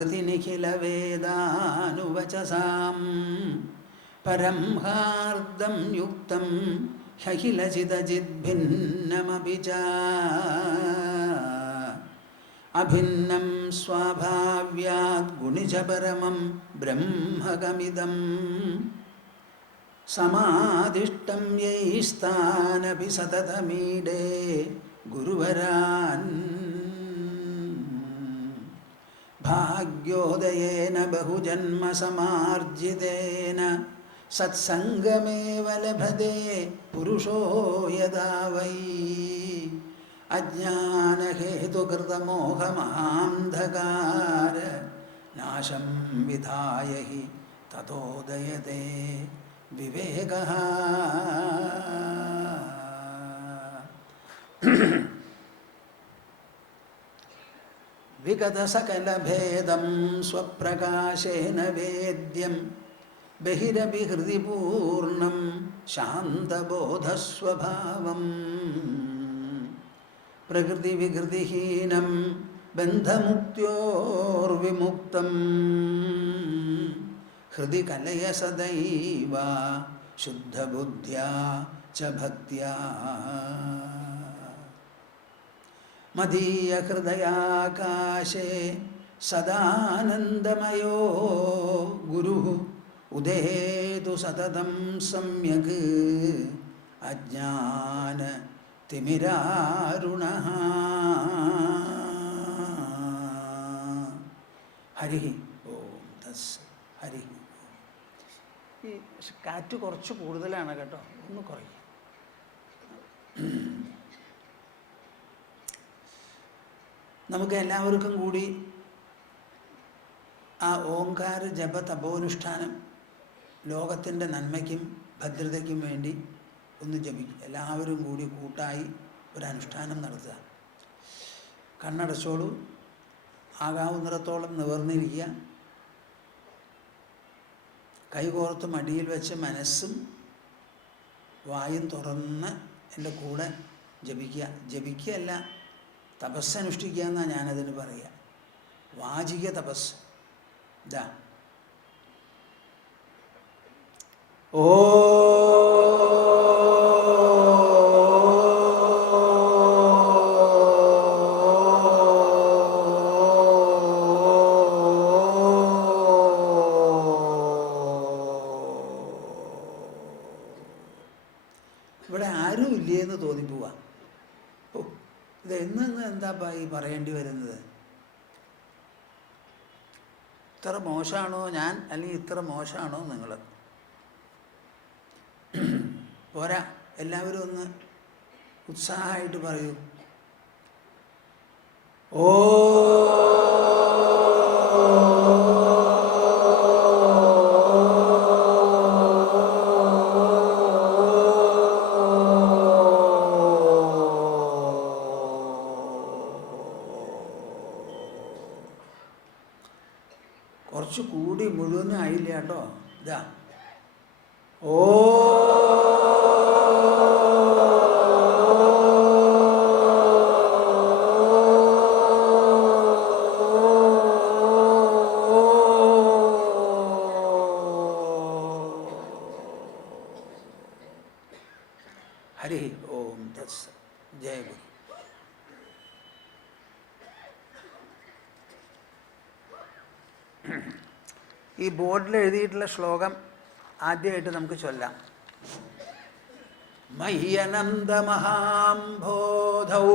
निखिलवेदानुवचसां परं हार्दं युक्तं ह्यखिलचिदचिद्भिन्नमपि च अभिन्नं स्वाभाव्याद्गुणिजपरमं ब्रह्मगमिदं समादिष्टं यैस्तानपि सततमीडे गुरुवरान् भाग्योदयेन बहुजन्मसमार्जितेन सत्सङ्गमेव लभते पुरुषो यदा वै अज्ञानहेतुकृतमोहमहान्धकार नाशं विधाय हि ततोदयते विवेकः विगतसकलभेदं स्वप्रकाशेन वेद्यं बहिरपि हृदि पूर्णं शान्तबोधस्वभावं प्रकृतिविकृतिहीनं बन्धमुक्त्योर्विमुक्तं हृदि कलय सदैव शुद्धबुद्ध्या च भक्त्या मदीयहृदयाकाशे सदानन्दमयो गुरुः उदेतु सततं सम्यक् अज्ञानतिमिरारुणः हरिः ओम തസ് ഹരി. ഈ കാറ്റ് കുറച്ച് കൂടുതലാണ് കേട്ടോ, ഒന്ന് കുറയും. നമുക്ക് എല്ലാവർക്കും കൂടി ആ ഓംകാര ജപ തപോനുഷ്ഠാനം ലോകത്തിൻ്റെ നന്മയ്ക്കും ഭദ്രതയ്ക്കും വേണ്ടി ഒന്ന് ജപിക്കും. എല്ലാവരും കൂടി കൂട്ടായി ഒരനുഷ്ഠാനം നടത്തുക. കണ്ണടച്ചോളൂ, ആകാവുന്നിടത്തോളം നിവർന്നിരിക്കുക. കൈകോർത്ത് മടിയിൽ വെച്ച് മനസ്സും വായും തുറന്ന് എൻ്റെ കൂടെ ജപിക്കുക. ജപിക്കുകയല്ല, തപസ്സനുഷ്ഠിക്കുക എന്നാണ് ഞാനതിന് പറയുക. വാചിക തപസ്. ഇതാ ഓ ഇവിടെ ആരും ഇല്ലേന്ന് തോന്നിപ്പോവാ. ഇത് എന്ന് എന്താപ്പാ ഈ പറയേണ്ടി വരുന്നത്? ഇത്ര മോശമാണോ ഞാൻ, അല്ലെങ്കിൽ ഇത്ര മോശമാണോ നിങ്ങൾ? പോരാ, എല്ലാവരും ഒന്ന് ഉത്സാഹമായിട്ട് പറയൂ. ഓ കുറച്ച് കൂടി മുഴുവൻ ആയില്ല കേട്ടോ. ഇതാ ഓ ഹരി ഓം തത്സ. ജയ ഗുരു. ഈ ബോർഡിൽ എഴുതിയിട്ടുള്ള ശ്ലോകം ആദ്യമായിട്ട് നമുക്ക് ചൊല്ലാം. മഹ്യനന്ദമഹാംബോധൗ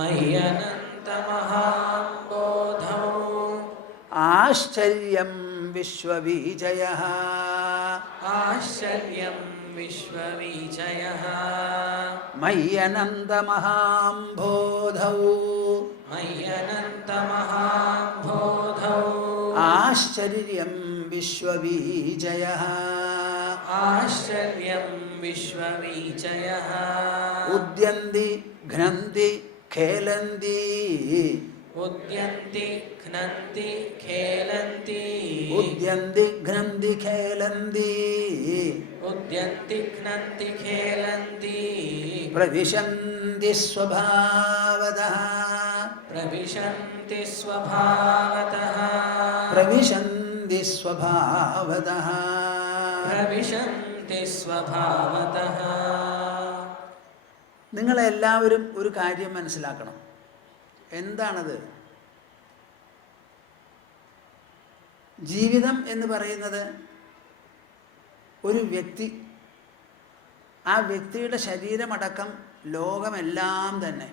മഹ്യനന്ദമഹാംബോധൗ ആശ്ചര്യം വിശ്വവിജയഃ ആശ്ചര്യം വിശ്വവിജയഃ മഹ്യനന്ദമഹാംബോധൗ മഹ്യനന്ദമഹാംബോധൗ ആശ്ചര്യം വിശ്വവിജയഃ ആശ്ചര്യം വിശ്വവിജയഃ ഉദ്യന്തി ഘ്നന്തി ഖേലന്തി ഉദ്യന്തി ഘ്നന്തി ഖേലന്തി ഉദ്യന്തി ഘ്നന്തി ഖേലന്തി ഉദ്യന്തി ഘ്നന്തി ഖേലന്തി പ്രവിശന്തി സ്വഭാവതഃ प्रविशन्ति स्वभावतः प्रविशन्ति स्वभावतः प्रविशन्ति स्वभावतः. നിങ്ങളെല്ലാവരും ഒരു കാര്യം മനസ്സിലാക്കണം. എന്താണത്? ജീവിതം എന്ന് പറയുന്നത് ഒരു വ്യക്തി, ആ വ്യക്തിയുടെ ശരീരമടക്കം ലോകമെല്ലാം തന്നെ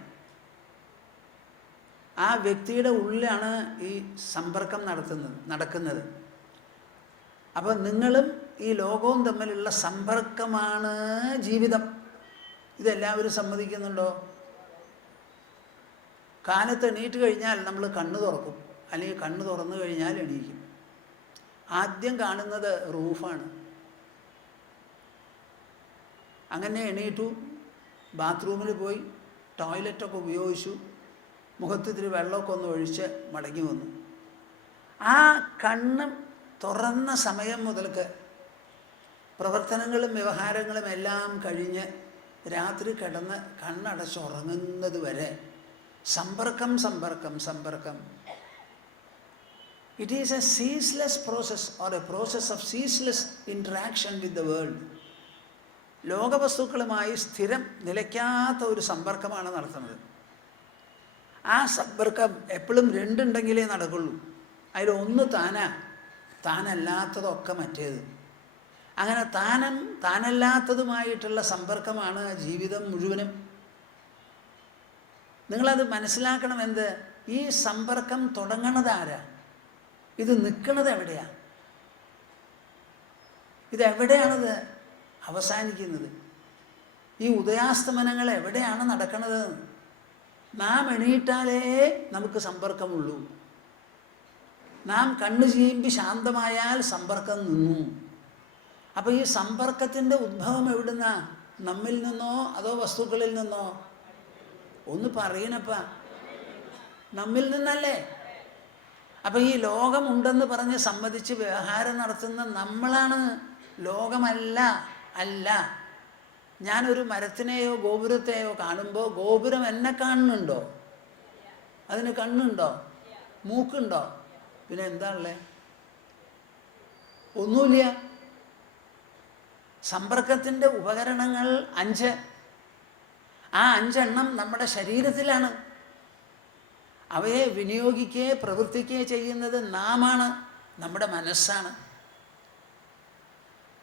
ആ വ്യക്തിയുടെ ഉള്ളിലാണ് ഈ സമ്പർക്കം നടക്കുന്നത്. അപ്പോൾ നിങ്ങളും ഈ ലോകവും തമ്മിലുള്ള സമ്പർക്കമാണ് ജീവിതം. ഇതെല്ലാവരും സമ്മതിക്കുന്നുണ്ടോ? കാലത്ത് എണീറ്റ് കഴിഞ്ഞാൽ നമ്മൾ കണ്ണ് തുറക്കും, അല്ലെങ്കിൽ കണ്ണ് തുറന്നു കഴിഞ്ഞാൽ എണീക്കും. ആദ്യം കാണുന്നത് റൂഫാണ്. അങ്ങനെ എണീറ്റു, ബാത്റൂമിൽ പോയി ടോയ്ലറ്റൊക്കെ ഉപയോഗിച്ചു, മുഖത്തിത്തിരി വെള്ളമൊക്കെ ഒന്ന് ഒഴിച്ച് മടങ്ങി വന്നു. ആ കണ്ണ് തുറന്ന സമയം മുതൽക്ക് പ്രവർത്തനങ്ങളും വ്യവഹാരങ്ങളും എല്ലാം കഴിഞ്ഞ് രാത്രി കിടന്ന് കണ്ണടച്ചുറങ്ങുന്നത് വരെ സമ്പർക്കം സമ്പർക്കം സമ്പർക്കം. It is a ceaseless process or a process of ceaseless interaction with the world. ലോകവസ്തുക്കളുമായി സ്ഥിരം നിലയ്ക്കാത്ത ഒരു സമ്പർക്കമാണ് നടത്തുന്നത്. ആ സമ്പർക്കം എപ്പോഴും രണ്ടുണ്ടെങ്കിലേ നടക്കുള്ളൂ. അതിലൊന്ന് താനല്ലാത്തതൊക്കെ മറ്റേത്. അങ്ങനെ താനല്ലാത്തതുമായിട്ടുള്ള സമ്പർക്കമാണ് ജീവിതം മുഴുവനും. നിങ്ങളത് മനസ്സിലാക്കണം. എന്ത്? ഈ സമ്പർക്കം തുടങ്ങണത് ആരാ? ഇത് നിൽക്കുന്നത് എവിടെയാ? ഇതെവിടെയാണത് അവസാനിക്കുന്നത്? ഈ ഉദയാസ്തമനങ്ങൾ എവിടെയാണ് നടക്കുന്നത്? നാം എണീറ്റാലേ നമുക്ക് സമ്പർക്കമുള്ളൂ. നാം കണ്ണു ചീമ്പി ശാന്തമായാൽ സമ്പർക്കം നിന്നു. അപ്പോൾ ഈ സമ്പർക്കത്തിൻ്റെ ഉദ്ഭവം എവിടുന്നാ? നമ്മിൽ നിന്നോ അതോ വസ്തുക്കളിൽ നിന്നോ? ഒന്ന് പറയണപ്പ. നമ്മിൽ നിന്നല്ലേ? അപ്പം ഈ ലോകമുണ്ടെന്ന് പറഞ്ഞ് സമ്മതിച്ച് വ്യവഹാരം നടത്തുന്ന നമ്മളാണ്. ലോകമല്ല. അല്ല. ഞാനൊരു മരത്തിനെയോ ഗോപുരത്തെയോ കാണുമ്പോൾ ഗോപുരം എന്നെ കാണുന്നുണ്ടോ? അതിന് കണ്ണുണ്ടോ? മൂക്കുണ്ടോ? പിന്നെ എന്താണല്ലേ? ഒന്നുമില്ല. സമ്പർക്കത്തിൻ്റെ ഉപകരണങ്ങൾ 5. ആ 5 എണ്ണം നമ്മുടെ ശരീരത്തിലാണ്. അവയെ വിനിയോഗിക്കുകയോ പ്രവർത്തിക്കുകയോ ചെയ്യുന്നത് നാമാണ്, നമ്മുടെ മനസ്സാണ്.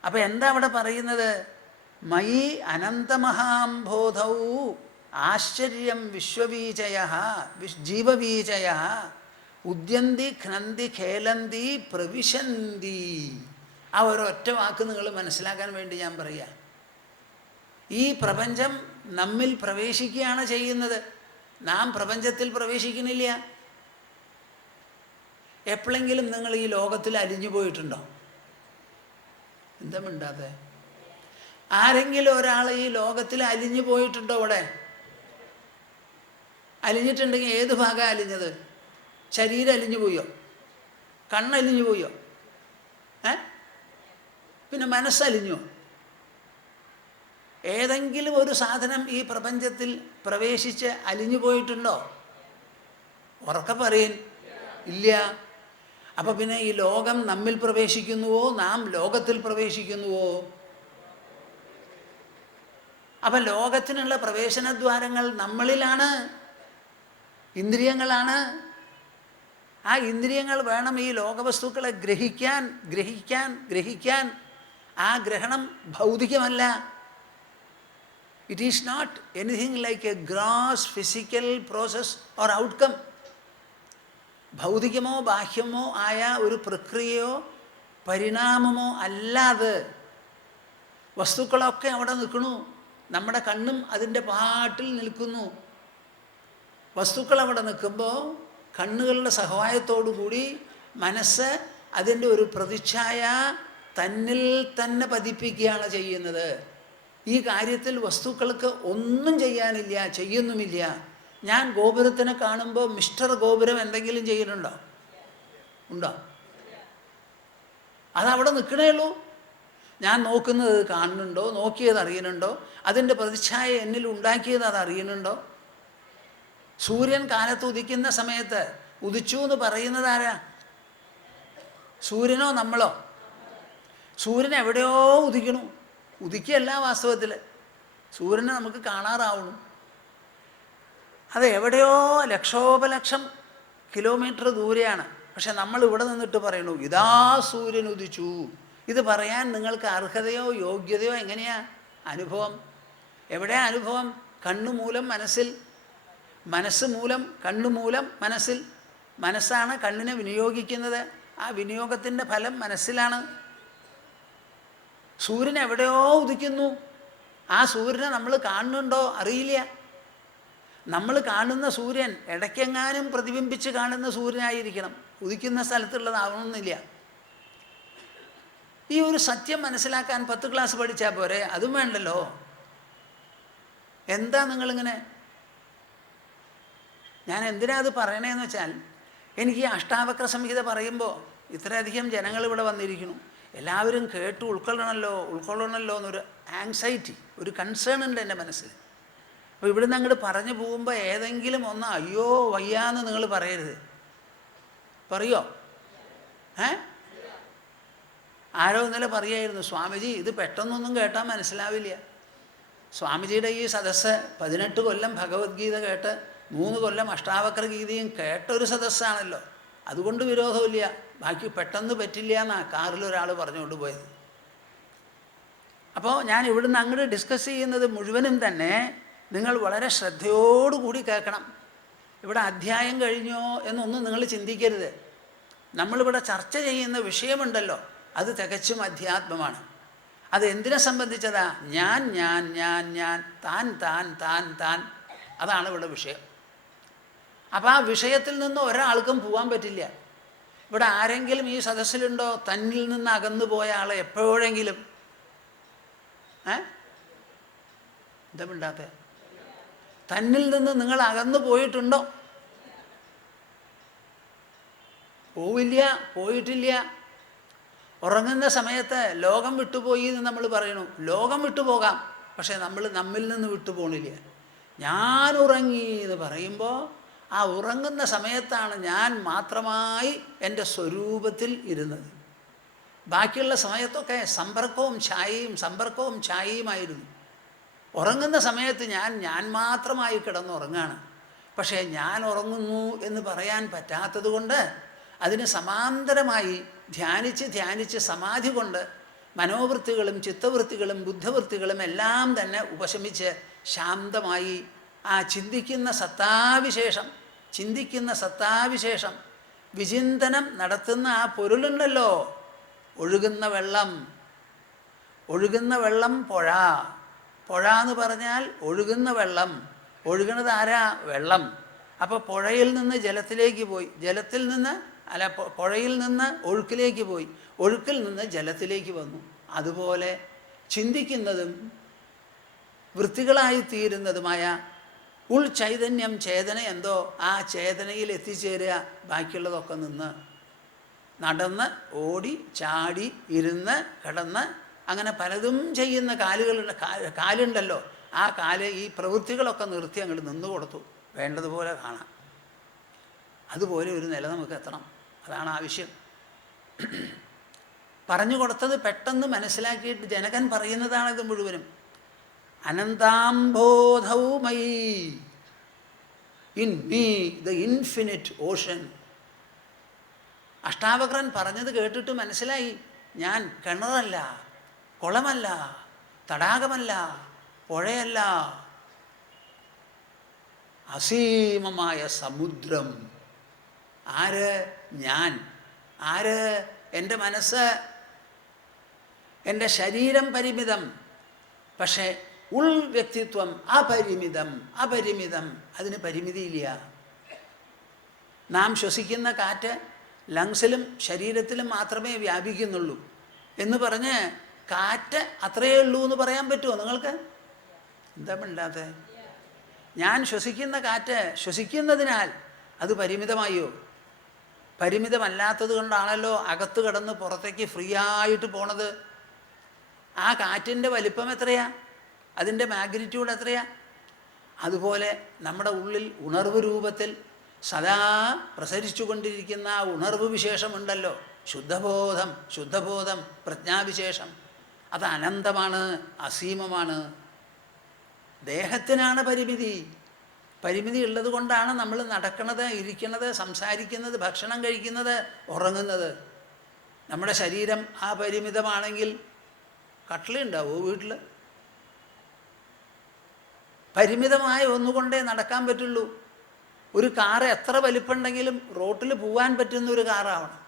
അപ്പം എന്താ അവിടെ പറയുന്നത്? മയി അനന്തമഹാംബോധൗ ആശ്ചര്യം വിശ്വബീജയ ജീവബീജയ ഉദ്യന്തി ഘ്നന്തി ഖേലന്തി പ്രവിശന്തി. ആ ഒരൊറ്റ വാക്ക് നിങ്ങൾ മനസ്സിലാക്കാൻ വേണ്ടി ഞാൻ പറയാം. ഈ പ്രപഞ്ചം നമ്മിൽ പ്രവേശിക്കുകയാണ് ചെയ്യുന്നത്. നാം പ്രപഞ്ചത്തിൽ പ്രവേശിക്കുന്നില്ല. എപ്പോഴെങ്കിലും നിങ്ങൾ ഈ ലോകത്തിൽ അലിഞ്ഞു പോയിട്ടുണ്ടോ? എന്താ മിണ്ടാതെ? ആരെങ്കിലും ഒരാൾ ഈ ലോകത്തിൽ അലിഞ്ഞു പോയിട്ടുണ്ടോ? ഇവിടെ അലിഞ്ഞിട്ടുണ്ടെങ്കിൽ ഏത് ഭാഗമാണ് അലിഞ്ഞത്? ശരീരം അലിഞ്ഞു പോയോ? കണ്ണലിഞ്ഞു പോയോ? പിന്നെ മനസ്സലിഞ്ഞോ? ഏതെങ്കിലും ഒരു സാധനം ഈ പ്രപഞ്ചത്തിൽ പ്രവേശിച്ച് അലിഞ്ഞു പോയിട്ടുണ്ടോ? ഉറക്കെ പറയൻ. ഇല്ല. അപ്പം പിന്നെ ഈ ലോകം നമ്മിൽ പ്രവേശിക്കുന്നുവോ നാം ലോകത്തിൽ പ്രവേശിക്കുന്നുവോ? അപ്പം ലോകത്തിനുള്ള പ്രവേശനദ്വാരങ്ങൾ നമ്മളിലാണ്, ഇന്ദ്രിയങ്ങളാണ്. ആ ഇന്ദ്രിയങ്ങൾ വേണം ഈ ലോകവസ്തുക്കളെ ഗ്രഹിക്കാൻ. ആ ഗ്രഹണം ഭൗതികമല്ല. It is not anything like a gross physical process or outcome. ഭൗതികമോ ബാഹ്യമോ ആയ ഒരു പ്രക്രിയയോ പരിണാമമോ അല്ലാതെ വസ്തുക്കളൊക്കെ അവിടെ നിൽക്കുന്നു. നമ്മുടെ കണ്ണും അതിൻ്റെ പാട്ടിൽ നിൽക്കുന്നു. വസ്തുക്കൾ അവിടെ നിൽക്കുമ്പോൾ കണ്ണുകളുടെ സഹായത്തോടു കൂടി മനസ്സ് അതിൻ്റെ ഒരു പ്രതിച്ഛായ തന്നിൽ തന്നെ പതിപ്പിക്കുകയാണ് ചെയ്യുന്നത്. ഈ കാര്യത്തിൽ വസ്തുക്കൾക്ക് ഒന്നും ചെയ്യാനില്ല, ചെയ്യുന്നുമില്ല. ഞാൻ ഗോപുരത്തിനെ കാണുമ്പോൾ മിസ്റ്റർ ഗോപുരം എന്തെങ്കിലും ചെയ്യുന്നുണ്ടോ? ഉണ്ടോ? അതവിടെ നിൽക്കണേ ഉള്ളൂ. ഞാൻ നോക്കുന്നത് കാണുന്നുണ്ടോ? നോക്കിയത് അറിയുന്നുണ്ടോ? അതിൻ്റെ പ്രതിച്ഛായ എന്നിൽ ഉണ്ടാക്കിയത് അത് അറിയുന്നുണ്ടോ? സൂര്യൻ കാലത്ത് ഉദിക്കുന്ന സമയത്ത് ഉദിച്ചു എന്ന് പറയുന്നത് ആരാ? സൂര്യനോ നമ്മളോ? സൂര്യൻ എവിടെയോ ഉദിക്കണു. ഉദിക്കുകയല്ല വാസ്തവത്തിൽ, സൂര്യനെ നമുക്ക് കാണാറാവണം. അത് എവിടെയോ ലക്ഷോപലക്ഷം കിലോമീറ്റർ ദൂരെയാണ്. പക്ഷെ നമ്മൾ ഇവിടെ നിന്നിട്ട് പറയണു ഇതാ സൂര്യൻ ഉദിച്ചു. ഇത് പറയാൻ നിങ്ങൾക്ക് അർഹതയോ യോഗ്യതയോ എങ്ങനെയാ? അനുഭവം. എവിടെയാ അനുഭവം? കണ്ണുമൂലം മനസ്സിൽ, മനസ്സ് മൂലം കണ്ണുമൂലം മനസ്സിൽ. മനസ്സാണ് കണ്ണിനെ വിനിയോഗിക്കുന്നത്. ആ വിനിയോഗത്തിൻ്റെ ഫലം മനസ്സിലാണ്. സൂര്യൻ എവിടെയോ ഉദിക്കുന്നു. ആ സൂര്യനെ നമ്മൾ കാണുന്നുണ്ടോ? അറിയില്ല. നമ്മൾ കാണുന്ന സൂര്യൻ ഇടയ്ക്കെങ്ങാനും പ്രതിബിംബിച്ച് കാണുന്ന സൂര്യനായിരിക്കണം, ഉദിക്കുന്ന സ്ഥലത്തുള്ളതാവണമെന്നില്ല. ഈ ഒരു സത്യം മനസ്സിലാക്കാൻ 10 ക്ലാസ് പഠിച്ചാൽ പോരെ? അതും വേണ്ടല്ലോ. എന്താ നിങ്ങളിങ്ങനെ? ഞാൻ എന്തിനാ അത് പറയണേന്ന് വെച്ചാൽ, എനിക്ക് ഈ അഷ്ടാവക്ര സംഹിത പറയുമ്പോൾ ഇത്രയധികം ജനങ്ങൾ ഇവിടെ വന്നിരിക്കുന്നു, എല്ലാവരും കേട്ട് ഉൾക്കൊള്ളണമല്ലോ എന്നൊരു ആങ്സൈറ്റി, ഒരു കൺസേൺ ഉണ്ട് എൻ്റെ മനസ്സിൽ. അപ്പോൾ ഇവിടുന്ന് അങ്ങോട്ട് പറഞ്ഞു പോകുമ്പോൾ ഏതെങ്കിലും ഒന്ന് അയ്യോ വയ്യാന്ന് നിങ്ങൾ പറയരുത്. പറയോ? ആരോ ഇന്നലെ പറയായിരുന്നു, സ്വാമിജി ഇത് പെട്ടെന്നൊന്നും കേട്ടാൽ മനസ്സിലാവില്ല. സ്വാമിജിയുടെ ഈ സദസ്സ് 18 കൊല്ലം ഭഗവത്ഗീത കേട്ട് 3 കൊല്ലം അഷ്ടാവക്ര ഗീതയും കേട്ടൊരു സദസ്സാണല്ലോ. അതുകൊണ്ട് വിരോധമില്ല, ബാക്കി പെട്ടെന്ന് പറ്റില്ല എന്നാണ് കാറിലൊരാൾ പറഞ്ഞുകൊണ്ട് പോയത്. അപ്പോൾ ഞാൻ ഇവിടുന്ന് അങ്ങോട്ട് ഡിസ്കസ് ചെയ്യുന്നത് മുഴുവനും തന്നെ നിങ്ങൾ വളരെ ശ്രദ്ധയോടുകൂടി കേൾക്കണം. ഇവിടെ അധ്യായം കഴിഞ്ഞോ എന്നൊന്നും നിങ്ങൾ ചിന്തിക്കരുത്. നമ്മളിവിടെ ചർച്ച ചെയ്യുന്ന വിഷയമുണ്ടല്ലോ, അത് തികച്ചും അധ്യാത്മമാണ്. അത് എന്തിനെ സംബന്ധിച്ചതാ? ഞാൻ ഞാൻ ഞാൻ ഞാൻ, താൻ താൻ താൻ താൻ, അതാണ് ഇവിടെ വിഷയം. അപ്പോൾ ആ വിഷയത്തിൽ നിന്ന് ഒരാൾക്കും പോകാൻ പറ്റില്ല. ഇവിടെ ആരെങ്കിലും ഈ സദസ്സിലുണ്ടോ തന്നിൽ നിന്ന് അകന്നു പോയ ആളെ എപ്പോഴെങ്കിലും? എന്താ മിണ്ടാത്തെ? തന്നിൽ നിന്ന് നിങ്ങൾ അകന്നു പോയിട്ടുണ്ടോ? പോയിട്ടില്ല. ഉറങ്ങുന്ന സമയത്ത് ലോകം വിട്ടുപോയി എന്ന് നമ്മൾ പറയണു. ലോകം വിട്ടുപോകാം, പക്ഷെ നമ്മൾ നമ്മിൽ നിന്ന് വിട്ടുപോകണില്ല. ഞാൻ ഉറങ്ങി എന്ന് പറയുമ്പോൾ ആ ഉറങ്ങുന്ന സമയത്താണ് ഞാൻ മാത്രമായി എൻ്റെ സ്വരൂപത്തിൽ ഇരുന്നത്. ബാക്കിയുള്ള സമയത്തൊക്കെ സമ്പർക്കവും ഛായയുമായിരുന്നു. ഉറങ്ങുന്ന സമയത്ത് ഞാൻ മാത്രമായി കിടന്നുറങ്ങാണ്. പക്ഷേ ഞാൻ ഉറങ്ങുന്നു എന്ന് പറയാൻ പറ്റാത്തത് കൊണ്ട് അതിന് സമാന്തരമായി ധ്യാനിച്ച് സമാധി കൊണ്ട് മനോവൃത്തികളും ചിത്തവൃത്തികളും ബുദ്ധവൃത്തികളും എല്ലാം തന്നെ ഉപശമിച്ച് ശാന്തമായി ആ ചിന്തിക്കുന്ന സത്താവിശേഷം വിചിന്തനം നടത്തുന്ന ആ പൊരുളുണ്ടല്ലോ, ഒഴുകുന്ന വെള്ളം പുഴ എന്ന് പറഞ്ഞാൽ ഒഴുകുന്ന വെള്ളം. ഒഴുകുന്നത് ആരാ? വെള്ളം. അപ്പോൾ പുഴയിൽ നിന്ന് ജലത്തിലേക്ക് പോയി, പുഴയിൽ നിന്ന് ഒഴുക്കിലേക്ക് പോയി, ഒഴുക്കിൽ നിന്ന് ജലത്തിലേക്ക് വന്നു. അതുപോലെ ചിന്തിക്കുന്നതും വൃത്തികളായിത്തീരുന്നതുമായ ഉൾചൈതന്യം, ചേതന എന്തോ, ആ ചേതനയിൽ എത്തിച്ചേരുക. ബാക്കിയുള്ളതൊക്കെ നിന്ന് നടന്ന് ഓടി ചാടി ഇരുന്ന് കിടന്ന് അങ്ങനെ പലതും ചെയ്യുന്ന കാലുണ്ടല്ലോ, ആ കാല് ഈ പ്രവൃത്തികളൊക്കെ നിർത്തി അങ്ങോട്ട് നിന്ന് കൊടുത്തു. വേണ്ടതുപോലെ കാണാം. അതുപോലെ ഒരു നില നമുക്ക് എത്തണം. അതാണ് ആവശ്യം. പറഞ്ഞു കൊടുത്തത് പെട്ടെന്ന് മനസ്സിലാക്കിയിട്ട് ജനകൻ പറയുന്നതാണിത് മുഴുവനും. അനന്താംബോധൗമയി in me the infinite ocean. അഷ്ടാവക്രൻ പറഞ്ഞത് കേട്ടിട്ട് മനസ്സിലായി, ഞാൻ കിണറല്ല, കുളമല്ല, തടാകമല്ല, പുഴയല്ല, അസീമമായ സമുദ്രം. ആര്? ഞാൻ. ആര്? എൻ്റെ മനസ്സ്. എൻ്റെ ശരീരം പരിമിതം, പക്ഷേ ഉൾവ്യക്തിത്വം അപരിമിതം. അതിന് പരിമിതിയില്ല. നാം ശ്വസിക്കുന്ന കാറ്റ് ലങ്സിലും ശരീരത്തിലും മാത്രമേ വ്യാപിക്കുന്നുള്ളൂ എന്ന് പറഞ്ഞ് കാറ്റ് അത്രയേ ഉള്ളൂ എന്ന് പറയാൻ പറ്റുമോ നിങ്ങൾക്ക്? എന്താ മിണ്ടാത്തെ? ഞാൻ ശ്വസിക്കുന്ന കാറ്റ് ശ്വസിക്കുന്നതിനാൽ അത് പരിമിതമായോ? പരിമിതമല്ലാത്തത് കൊണ്ടാണല്ലോ അകത്ത് കിടന്ന് പുറത്തേക്ക് ഫ്രീ ആയിട്ട് പോണത്. ആ കാറ്റിൻ്റെ വലിപ്പം എത്രയാ? അതിൻ്റെ മാഗ്നിറ്റ്യൂഡ് എത്രയാ? അതുപോലെ നമ്മുടെ ഉള്ളിൽ ഉണർവ് രൂപത്തിൽ സദാ പ്രസരിച്ചുകൊണ്ടിരിക്കുന്ന ആ ഉണർവ് വിശേഷമുണ്ടല്ലോ, ശുദ്ധബോധം, പ്രജ്ഞാവിശേഷം, അത് അനന്തമാണ്, അസീമമാണ്. ദേഹത്തിനാണ് പരിമിതി ഉള്ളത് കൊണ്ടാണ് നമ്മൾ നടക്കുന്നത്, ഇരിക്കുന്നത്, സംസാരിക്കുന്നത്, ഭക്ഷണം കഴിക്കുന്നത്, ഉറങ്ങുന്നത്. നമ്മുടെ ശരീരം ആ പരിമിതമാണെങ്കിൽ കട്ടിലുണ്ടാവോ വീട്ടിൽ? പരിമിതമായ ഒന്നുകൊണ്ടേ നടക്കാൻ പറ്റുള്ളൂ. ഒരു കാറ് എത്ര വലിപ്പമുണ്ടെങ്കിലും റോട്ടിൽ പോകാൻ പറ്റുന്ന ഒരു കാറാവണം.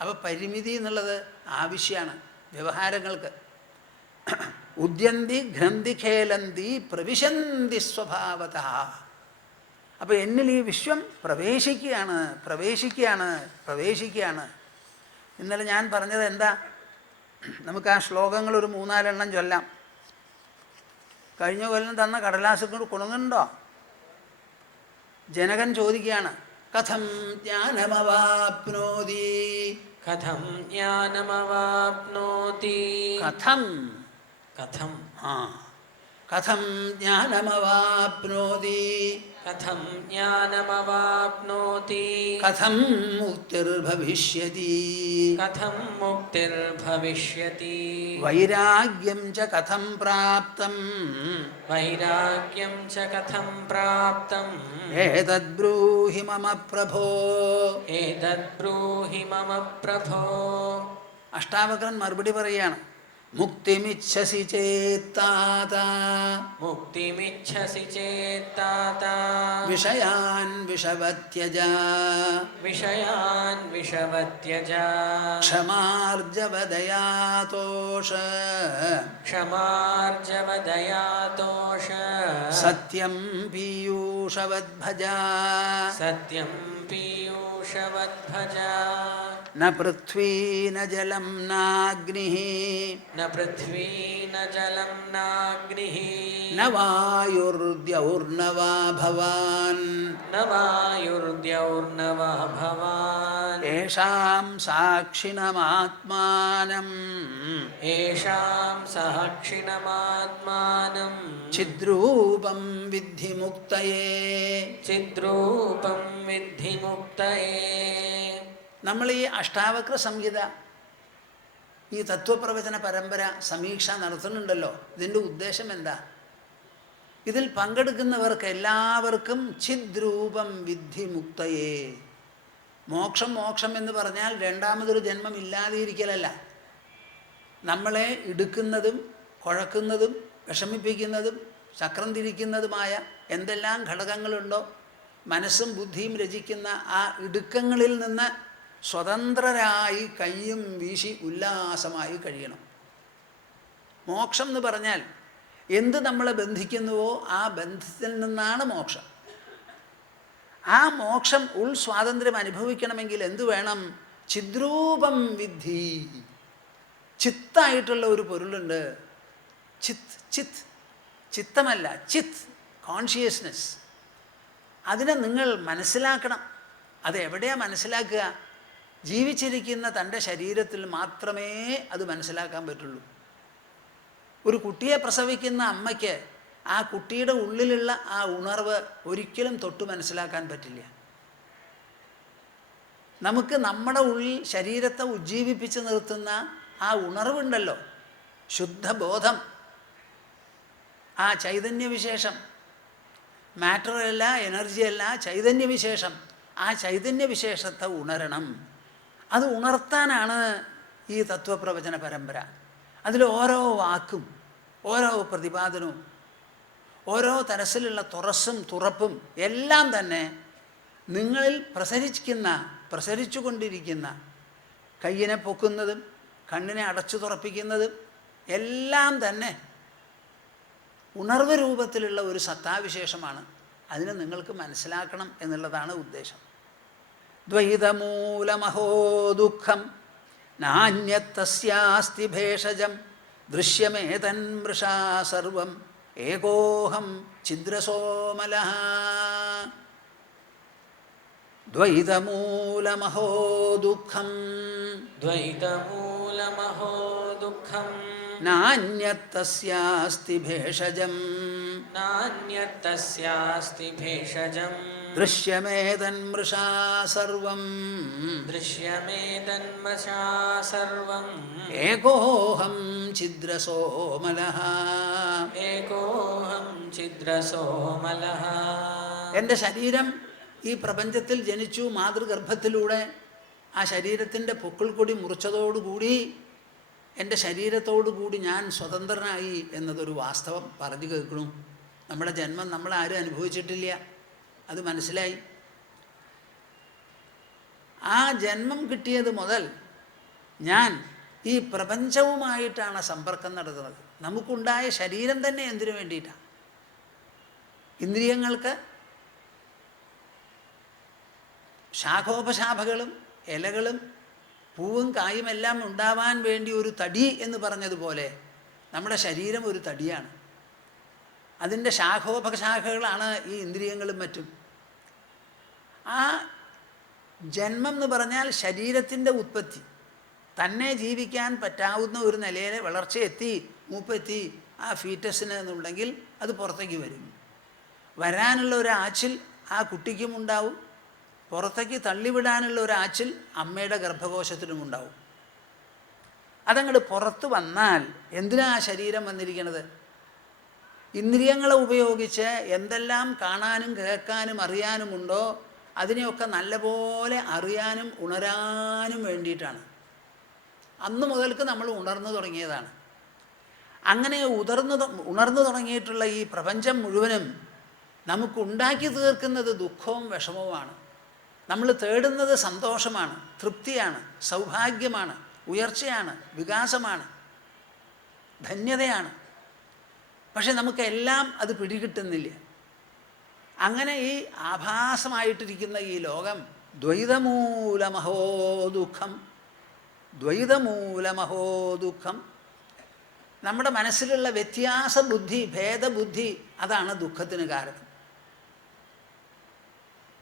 അപ്പോൾ പരിമിതി എന്നുള്ളത് ആവശ്യമാണ് വ്യവഹാരങ്ങൾക്ക്. ഉദ്യന്തി ഘ്രന്തി ഖേലന്തി പ്രവിശന്തി സ്വഭാവതഃ. അപ്പോൾ എന്നിൽ ഈ വിശ്വം പ്രവേശിക്കുകയാണ്. ഇന്നലെ ഞാൻ പറഞ്ഞത് എന്താ? നമുക്ക് ആ ശ്ലോകങ്ങൾ ഒരു 3-4 എണ്ണം ചൊല്ലാം. കഴിഞ്ഞ കൊല്ലം തന്ന കടലാസ് കൊണുന്നുണ്ടോ? ജനകൻ ചോദിക്കുകയാണ്, കഥം ജ്ഞാനമവാപ്നോതി. കഥം ജ്ഞാനമവാപ്നോതി. കഥം ജ്ഞാനമവാപ്നോതി. കഥം ജ്ഞാനമവാപ്നോതി. കഥം മുക്തിർഭവിഷ്യതി. കഥം മുക്തിർഭവിഷ്യതി. വൈരാഗ്യം ച കഥം പ്രാപ്തം. വൈരാഗ്യം ച കഥം പ്രാപ്തം. ഏതദ്ബ്രൂഹി മമ പ്രഭോ. ഏതദ്ബ്രൂഹി മമ പ്രഭോ. അഷ്ടാവക്രൻ മറുപടി പറയാണ്, മുക്തിമിച്ഛസി ചേത്താത. മുക്തിമിച്ഛസി ചേത്താത. വിഷയാൻ വിഷവത്യജ. വിഷയാൻ വിഷവത്യജ. ക്ഷമാർജവദയാതോഷ. ക്ഷമാർജവദയാതോഷ. സത്യം പീയൂഷവദ്ഭജ. സത്യം പീയൂഷവദ്ഭജ. ന പൃഥ്വീ ന ജലം നാഗ്നിഃ. ന പൃഥ്വീ ന ജലം നാഗ്നിഃ. ന വായുർദ്യൗർന വാ ഭവാൻ. ന വായുർദ്യൗർന വാ ഭവാൻ. യേഷാം സാക്ഷിണമാത്മാനം. യേഷാം സാക്ഷിണമാത്മാനം. ചിദ്രൂപം വിദ്ധി മുക്തയേ. ചിദ്രൂപം വിദ്ധി മുക്തയേ. നമ്മൾ ഈ അഷ്ടാവക്ര സംഹിത, ഈ തത്വപ്രവചന പരമ്പര സമീക്ഷ നടത്തുന്നുണ്ടല്ലോ. ഇതിൻ്റെ ഉദ്ദേശം എന്താ? ഇതിൽ പങ്കെടുക്കുന്നവർക്ക് എല്ലാവർക്കും ചിദ്രൂപം വിദ്ധി മുക്തയേ. മോക്ഷം എന്ന് പറഞ്ഞാൽ രണ്ടാമതൊരു ജന്മം ഇല്ലാതിരിക്കലല്ല. നമ്മളെ ഇടുക്കുന്നതും കുഴക്കുന്നതും വിഷമിപ്പിക്കുന്നതും ചക്രം തിരിക്കുന്നതുമായ എന്തെല്ലാം ഘടകങ്ങളുണ്ടോ, മനസ്സും ബുദ്ധിയും രചിക്കുന്ന ആ ഇടുക്കങ്ങളിൽ നിന്ന് സ്വതന്ത്രരായി കയ്യും വീശി ഉല്ലാസമായി കഴിയണം. മോക്ഷം എന്ന് പറഞ്ഞാൽ എന്ത് നമ്മളെ ബന്ധിക്കുന്നുവോ ആ ബന്ധത്തിൽ നിന്നാണ് മോക്ഷം. ആ മോക്ഷം സ്വാതന്ത്ര്യം അനുഭവിക്കണമെങ്കിൽ എന്തു വേണം? ചിദ്രൂപം വിദ്ധി. ചിത്തായിട്ടുള്ള ഒരു പൊരുളുണ്ട്. ചിത്തമല്ല, ചിത്ത്, കോൺഷ്യസ്നെസ്. അതിനെ നിങ്ങൾ മനസ്സിലാക്കണം. അതെവിടെയാണ് മനസ്സിലാക്കുക? ജീവിച്ചിരിക്കുന്ന തൻ്റെ ശരീരത്തിൽ മാത്രമേ അത് മനസ്സിലാക്കാൻ പറ്റുള്ളൂ. ഒരു കുട്ടിയെ പ്രസവിക്കുന്ന അമ്മയ്ക്ക് ആ കുട്ടിയുടെ ഉള്ളിലുള്ള ആ ഉണർവ് ഒരിക്കലും തൊട്ട് മനസ്സിലാക്കാൻ പറ്റില്ല. നമുക്ക് നമ്മുടെ ഉള്ളിൽ ശരീരത്തെ ഉജ്ജീവിപ്പിച്ച് നിർത്തുന്ന ആ ഉണർവുണ്ടല്ലോ, ശുദ്ധബോധം, ആ ചൈതന്യവിശേഷം, മാറ്ററല്ല, എനർജിയല്ല, ചൈതന്യവിശേഷം. ആ ചൈതന്യവിശേഷത്തെ ഉണരണം. അത് ഉണർത്താനാണ് ഈ തത്വപ്രവചന പരമ്പര. അതിൽ ഓരോ വാക്കും ഓരോ പ്രതിപാദനവും ഓരോ തരത്തിലുള്ള തുറപ്പും എല്ലാം തന്നെ നിങ്ങളിൽ പ്രസരിച്ചുകൊണ്ടിരിക്കുന്ന കയ്യിനെ പൊക്കുന്നതും കണ്ണിനെ അടച്ചു തുറപ്പിക്കുന്നതും എല്ലാം തന്നെ ഉണർവ് രൂപത്തിലുള്ള ഒരു സത്താവിശേഷമാണ്. അതിനെ നിങ്ങൾക്ക് മനസ്സിലാക്കണം എന്നുള്ളതാണ് ഉദ്ദേശം. ദ്വൈതമൂലമഹോ ദുഃഖം നാന്യത്തസ്യാസ്തി ഭേഷജം ദൃശ്യമേതൻ മൃഷാ സർവം ഏകോഹം ഛിദ്രസോമലഃ. ദ്വൈതമൂലമഹോ ദുഃഖം. ദ്വൈതമൂലമഹോ ദുഃഖം. നാന്യത്തസ്യാസ്തി ഭേഷജം നാന്യത്തസ്യാസ്തി ഭേഷജം ദൃശ്യമേതന്മൃഷാ സർവം ദൃശ്യമേതന്മശാ സർവം ഏകോഹം ഛിദ്രസോമലഃ. ഏകോഹം ഛിദ്രസോമലഃ. എൻ്റെ ശരീരം ഈ പ്രപഞ്ചത്തിൽ ജനിച്ചു മാതൃഗർഭത്തിലൂടെ. ആ ശരീരത്തിൻ്റെ പൊക്കിൾക്കൊടി മുറിച്ചതോടുകൂടി എൻ്റെ ശരീരത്തോടുകൂടി ഞാൻ സ്വതന്ത്രനായി എന്നതൊരു വാസ്തവം പറഞ്ഞു കേൾക്കണു. നമ്മുടെ ജന്മം നമ്മളാരും അനുഭവിച്ചിട്ടില്ല, അത് മനസ്സിലായി. ആ ജന്മം കിട്ടിയത് മുതൽ ഞാൻ ഈ പ്രപഞ്ചവുമായിട്ടാണ് സമ്പർക്കം നടത്തുന്നത്. നമുക്കുണ്ടായ ശരീരം തന്നെ എന്തിനു വേണ്ടിയിട്ടാണ്? ഇന്ദ്രിയങ്ങൾക്ക് ശാഖോപശാഖകളും ഇലകളും പൂവും കായും എല്ലാം ഉണ്ടാവാൻ വേണ്ടി ഒരു തടി എന്ന് പറഞ്ഞതുപോലെ നമ്മുടെ ശരീരം ഒരു തടിയാണ്. അതിൻ്റെ ശാഖോപശാഖകളാണ് ഈ ഇന്ദ്രിയങ്ങളും മറ്റും. ആ ജന്മം എന്ന് പറഞ്ഞാൽ ശരീരത്തിൻ്റെ ഉത്പത്തി. തന്നെ ജീവിക്കാൻ പറ്റാവുന്ന ഒരു നിലയിൽ വളർച്ചയെത്തി മൂപ്പെത്തി ആ ഫീറ്റസിന് എന്നുണ്ടെങ്കിൽ അത് പുറത്തേക്ക് വരും. വരാനുള്ള ഒരു ആച്ചിൽ ആ കുട്ടിക്കും ഉണ്ടാവും, പുറത്തേക്ക് തള്ളിവിടാനുള്ള ഒരു ആച്ചിൽ അമ്മയുടെ ഗർഭകോശത്തിനും ഉണ്ടാവും. അതങ്ങോട്ട് പുറത്ത് വന്നാൽ എന്തിനാ ആ ശരീരം വന്നിരിക്കുന്നത്? ഇന്ദ്രിയങ്ങളെ ഉപയോഗിച്ച് എന്തെല്ലാം കാണാനും കേൾക്കാനും അറിയാനുമുണ്ടോ അതിനെയൊക്കെ നല്ലപോലെ അറിയാനും ഉണരാനും വേണ്ടിയിട്ടാണ്. അന്ന് മുതൽക്ക് നമ്മൾ ഉണർന്നു തുടങ്ങിയതാണ്. അങ്ങനെ ഉണർന്നു തുടങ്ങിയിട്ടുള്ള ഈ പ്രപഞ്ചം മുഴുവനും നമുക്കുണ്ടാക്കി തീർക്കുന്നത് ദുഃഖവും വിഷമവുമാണ്. നമ്മൾ തേടുന്നത് സന്തോഷമാണ്, തൃപ്തിയാണ്, സൗഭാഗ്യമാണ്, ഉയർച്ചയാണ്, വികാസമാണ്, ധന്യതയാണ്. പക്ഷെ നമുക്കെല്ലാം അത് പിടികിട്ടുന്നില്ല. അങ്ങനെ ഈ ആഭാസമായിട്ടിരിക്കുന്ന ഈ ലോകം ദ്വൈതമൂലമഹോ ദുഃഖം, ദ്വൈതമൂലമഹോ ദുഃഖം. നമ്മുടെ മനസ്സിലുള്ള വ്യത്യാസ ബുദ്ധി, ഭേദബുദ്ധി, അതാണ് ദുഃഖത്തിന് കാരണം.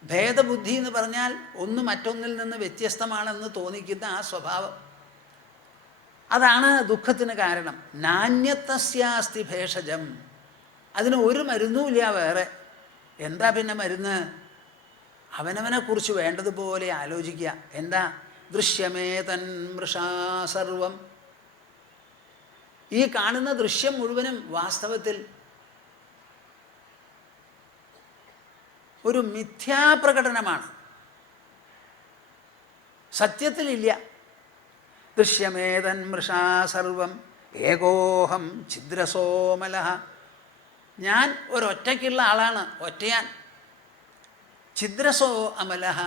ഭേദബുദ്ധി എന്ന് പറഞ്ഞാൽ ഒന്ന് മറ്റൊന്നിൽ നിന്ന് വ്യത്യസ്തമാണെന്ന് തോന്നിക്കുന്ന ആ സ്വഭാവം, അതാണ് ദുഃഖത്തിന് കാരണം. നാന്യത്തസ്യാസ്തി ഭേഷജം. അതിന് ഒരു മരുന്നുമില്ല വേറെ. എന്താ പിന്നെ മരുന്ന്? അവനവനെക്കുറിച്ച് വേണ്ടതുപോലെ ആലോചിക്കുക. എന്താ? ദൃശ്യമേതൻ മൃഷാ സർവം. ഈ കാണുന്ന ദൃശ്യം മുഴുവനും വാസ്തവത്തിൽ ഒരു മിഥ്യാപ്രകടനമാണ്, സത്യത്തിലില്ല. ദൃശ്യമേതൻ മൃഷാ സർവം ഏകോഹം ഛിദ്രസോമലഃ. ഞാൻ ഒരൊറ്റയ്ക്കുള്ള ആളാണ്, ഒറ്റയാൻ. ഛിദ്രസോ അമലഃ.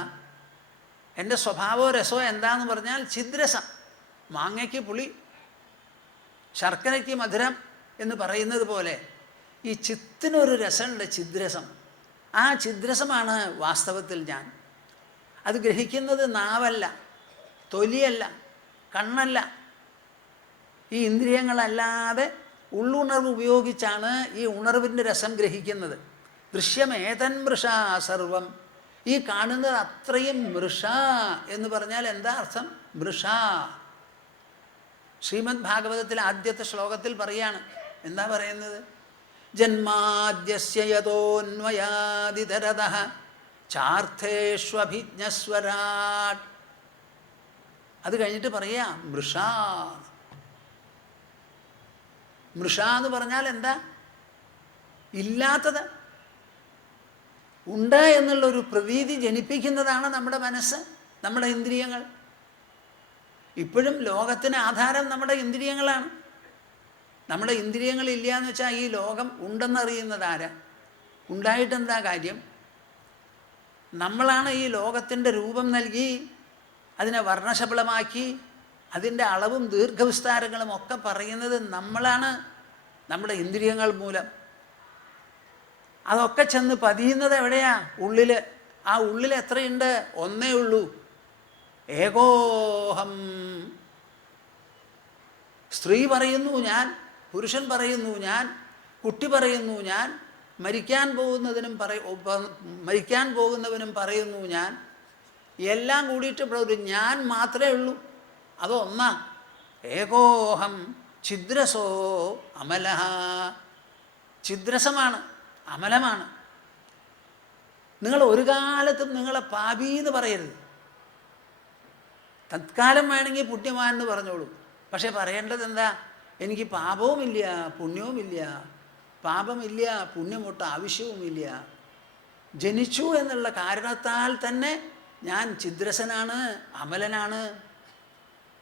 എൻ്റെ സ്വഭാവോ രസോ എന്താന്ന് പറഞ്ഞാൽ ഛിദ്രസം. മാങ്ങയ്ക്ക് പുളി, ശർക്കരയ്ക്ക് മധുരം എന്ന് പറയുന്നത് പോലെ ഈ ചിത്തിനൊരു രസമുണ്ട്, ഛിദ്രസം. ആ ഛിദ്രസമാണ് വാസ്തവത്തിൽ ഞാൻ. അത് ഗ്രഹിക്കുന്നത് നാവല്ല, തൊലിയല്ല, കണ്ണല്ല, ഈ ഇന്ദ്രിയങ്ങളല്ലാതെ ഉള്ളുണർവ് ഉപയോഗിച്ചാണ് ഈ ഉണർവിൻ്റെ രസം ഗ്രഹിക്കുന്നത്. ദൃശ്യമേതൻ മൃഷാ സർവം. ഈ കാണുന്നത് അത്രയും മൃഷ എന്ന് പറഞ്ഞാൽ എന്താ അർത്ഥം? മൃഷ. ശ്രീമദ് ഭാഗവതത്തിലെ ആദ്യത്തെ ശ്ലോകത്തിൽ പറയാണ്. എന്താ പറയുന്നത്? ജന്മാദ്യസ്യ യതോന്വയാദിതരതഃ ചാർത്ഥേഷ്വഭിജ്ഞസ്വരാട്. അത് കഴിഞ്ഞിട്ട് പറയാ മൃഷ. മൃഷ എന്ന് പറഞ്ഞാൽ എന്താ? ഇല്ലാത്തത് ഉണ്ട് എന്നുള്ളൊരു പ്രതീതി ജനിപ്പിക്കുന്നതാണ് നമ്മുടെ മനസ്സ്, നമ്മുടെ ഇന്ദ്രിയങ്ങൾ. ഇപ്പോഴും ലോകത്തിന് ആധാരം നമ്മുടെ ഇന്ദ്രിയങ്ങളാണ്. നമ്മുടെ ഇന്ദ്രിയങ്ങളില്ല എന്ന് വെച്ചാൽ ഈ ലോകം ഉണ്ടെന്നറിയുന്നത് ആരാ? ഉണ്ടായിട്ടെന്താ കാര്യം? നമ്മളാണ് ഈ ലോകത്തിൻ്റെ രൂപം നൽകി അതിനെ വർണ്ണശബളമാക്കി അതിൻ്റെ അളവും ദീർഘവിസ്താരങ്ങളും ഒക്കെ പറയുന്നത് നമ്മളാണ്, നമ്മുടെ ഇന്ദ്രിയങ്ങൾ മൂലം. അതൊക്കെ ചെന്ന് പതിയുന്നത് എവിടെയാ? ഉള്ളിൽ. ആ ഉള്ളിൽ എത്രയുണ്ട്? ഒന്നേ ഉള്ളൂ, ഏകോഹം. സ്ത്രീ പറയുന്നു ഞാൻ, പുരുഷൻ പറയുന്നു ഞാൻ, കുട്ടി പറയുന്നു ഞാൻ, മരിക്കാൻ പോകുന്നവനും പറയുന്നു ഞാൻ. എല്ലാം കൂടിയിട്ട് ഇവിടെ ഒരു ഞാൻ മാത്രമേ ഉള്ളൂ. അതൊന്നാ. ഏകോഹം ഛിദ്രസോ അമലഃ. ഛിദ്രസമാണ്, അമലമാണ്. നിങ്ങൾ ഒരു കാലത്തും നിങ്ങളെ പാപി എന്ന് പറയരുത്. തത്കാലം വേണമെങ്കിൽ പുണ്യവാൻ എന്ന് പറഞ്ഞോളൂ. പക്ഷെ പറയേണ്ടത് എന്താ? എനിക്ക് പാപവുമില്ല പുണ്യവുമില്ല, പാപമില്ല പുണ്യമൊട്ട് ആവശ്യവുമില്ല. ജനിച്ചു എന്നുള്ള കാരണത്താൽ തന്നെ ഞാൻ ഛിദ്രസനാണ്, അമലനാണ്.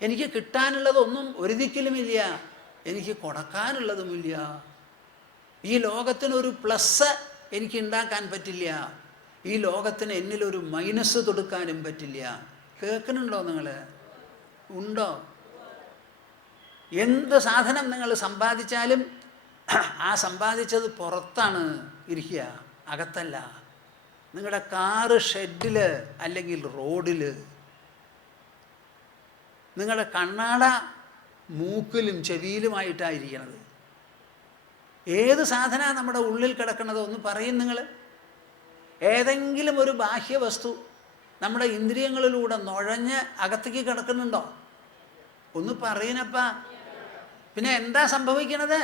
എനിക്ക് കിട്ടാനുള്ളതൊന്നും ഒരു ദിക്കിലുമില്ല, എനിക്ക് കൊടുക്കാനുള്ളതുമില്ല. ഈ ലോകത്തിനൊരു പ്ലസ് എനിക്ക് ഉണ്ടാക്കാൻ പറ്റില്ല, ഈ ലോകത്തിന് എന്നിലൊരു മൈനസ് കൊടുക്കാനും പറ്റില്ല. കേൾക്കുന്നുണ്ടോ നിങ്ങൾ? ഉണ്ടോ? എന്ത് സാധനം നിങ്ങൾ സമ്പാദിച്ചാലും ആ സമ്പാദിച്ചത് പുറത്താണ് ഇരിക്കുക, അകത്തല്ല. നിങ്ങളുടെ കാറ് ഷെഡിൽ അല്ലെങ്കിൽ റോഡിൽ, നിങ്ങളുടെ കണ്ണാട മൂക്കിലും ചെവിയിലുമായിട്ടായിരിക്കണത്. ഏത് സാധനമാണ് നമ്മുടെ ഉള്ളിൽ കിടക്കുന്നത് ഒന്ന് പറയും നിങ്ങൾ? ഏതെങ്കിലും ഒരു ബാഹ്യവസ്തു നമ്മുടെ ഇന്ദ്രിയങ്ങളിലൂടെ നുഴഞ്ഞ് അകത്തേക്ക് കിടക്കുന്നുണ്ടോ? ഒന്ന് പറയുന്നപ്പ. പിന്നെ എന്താ സംഭവിക്കണത്?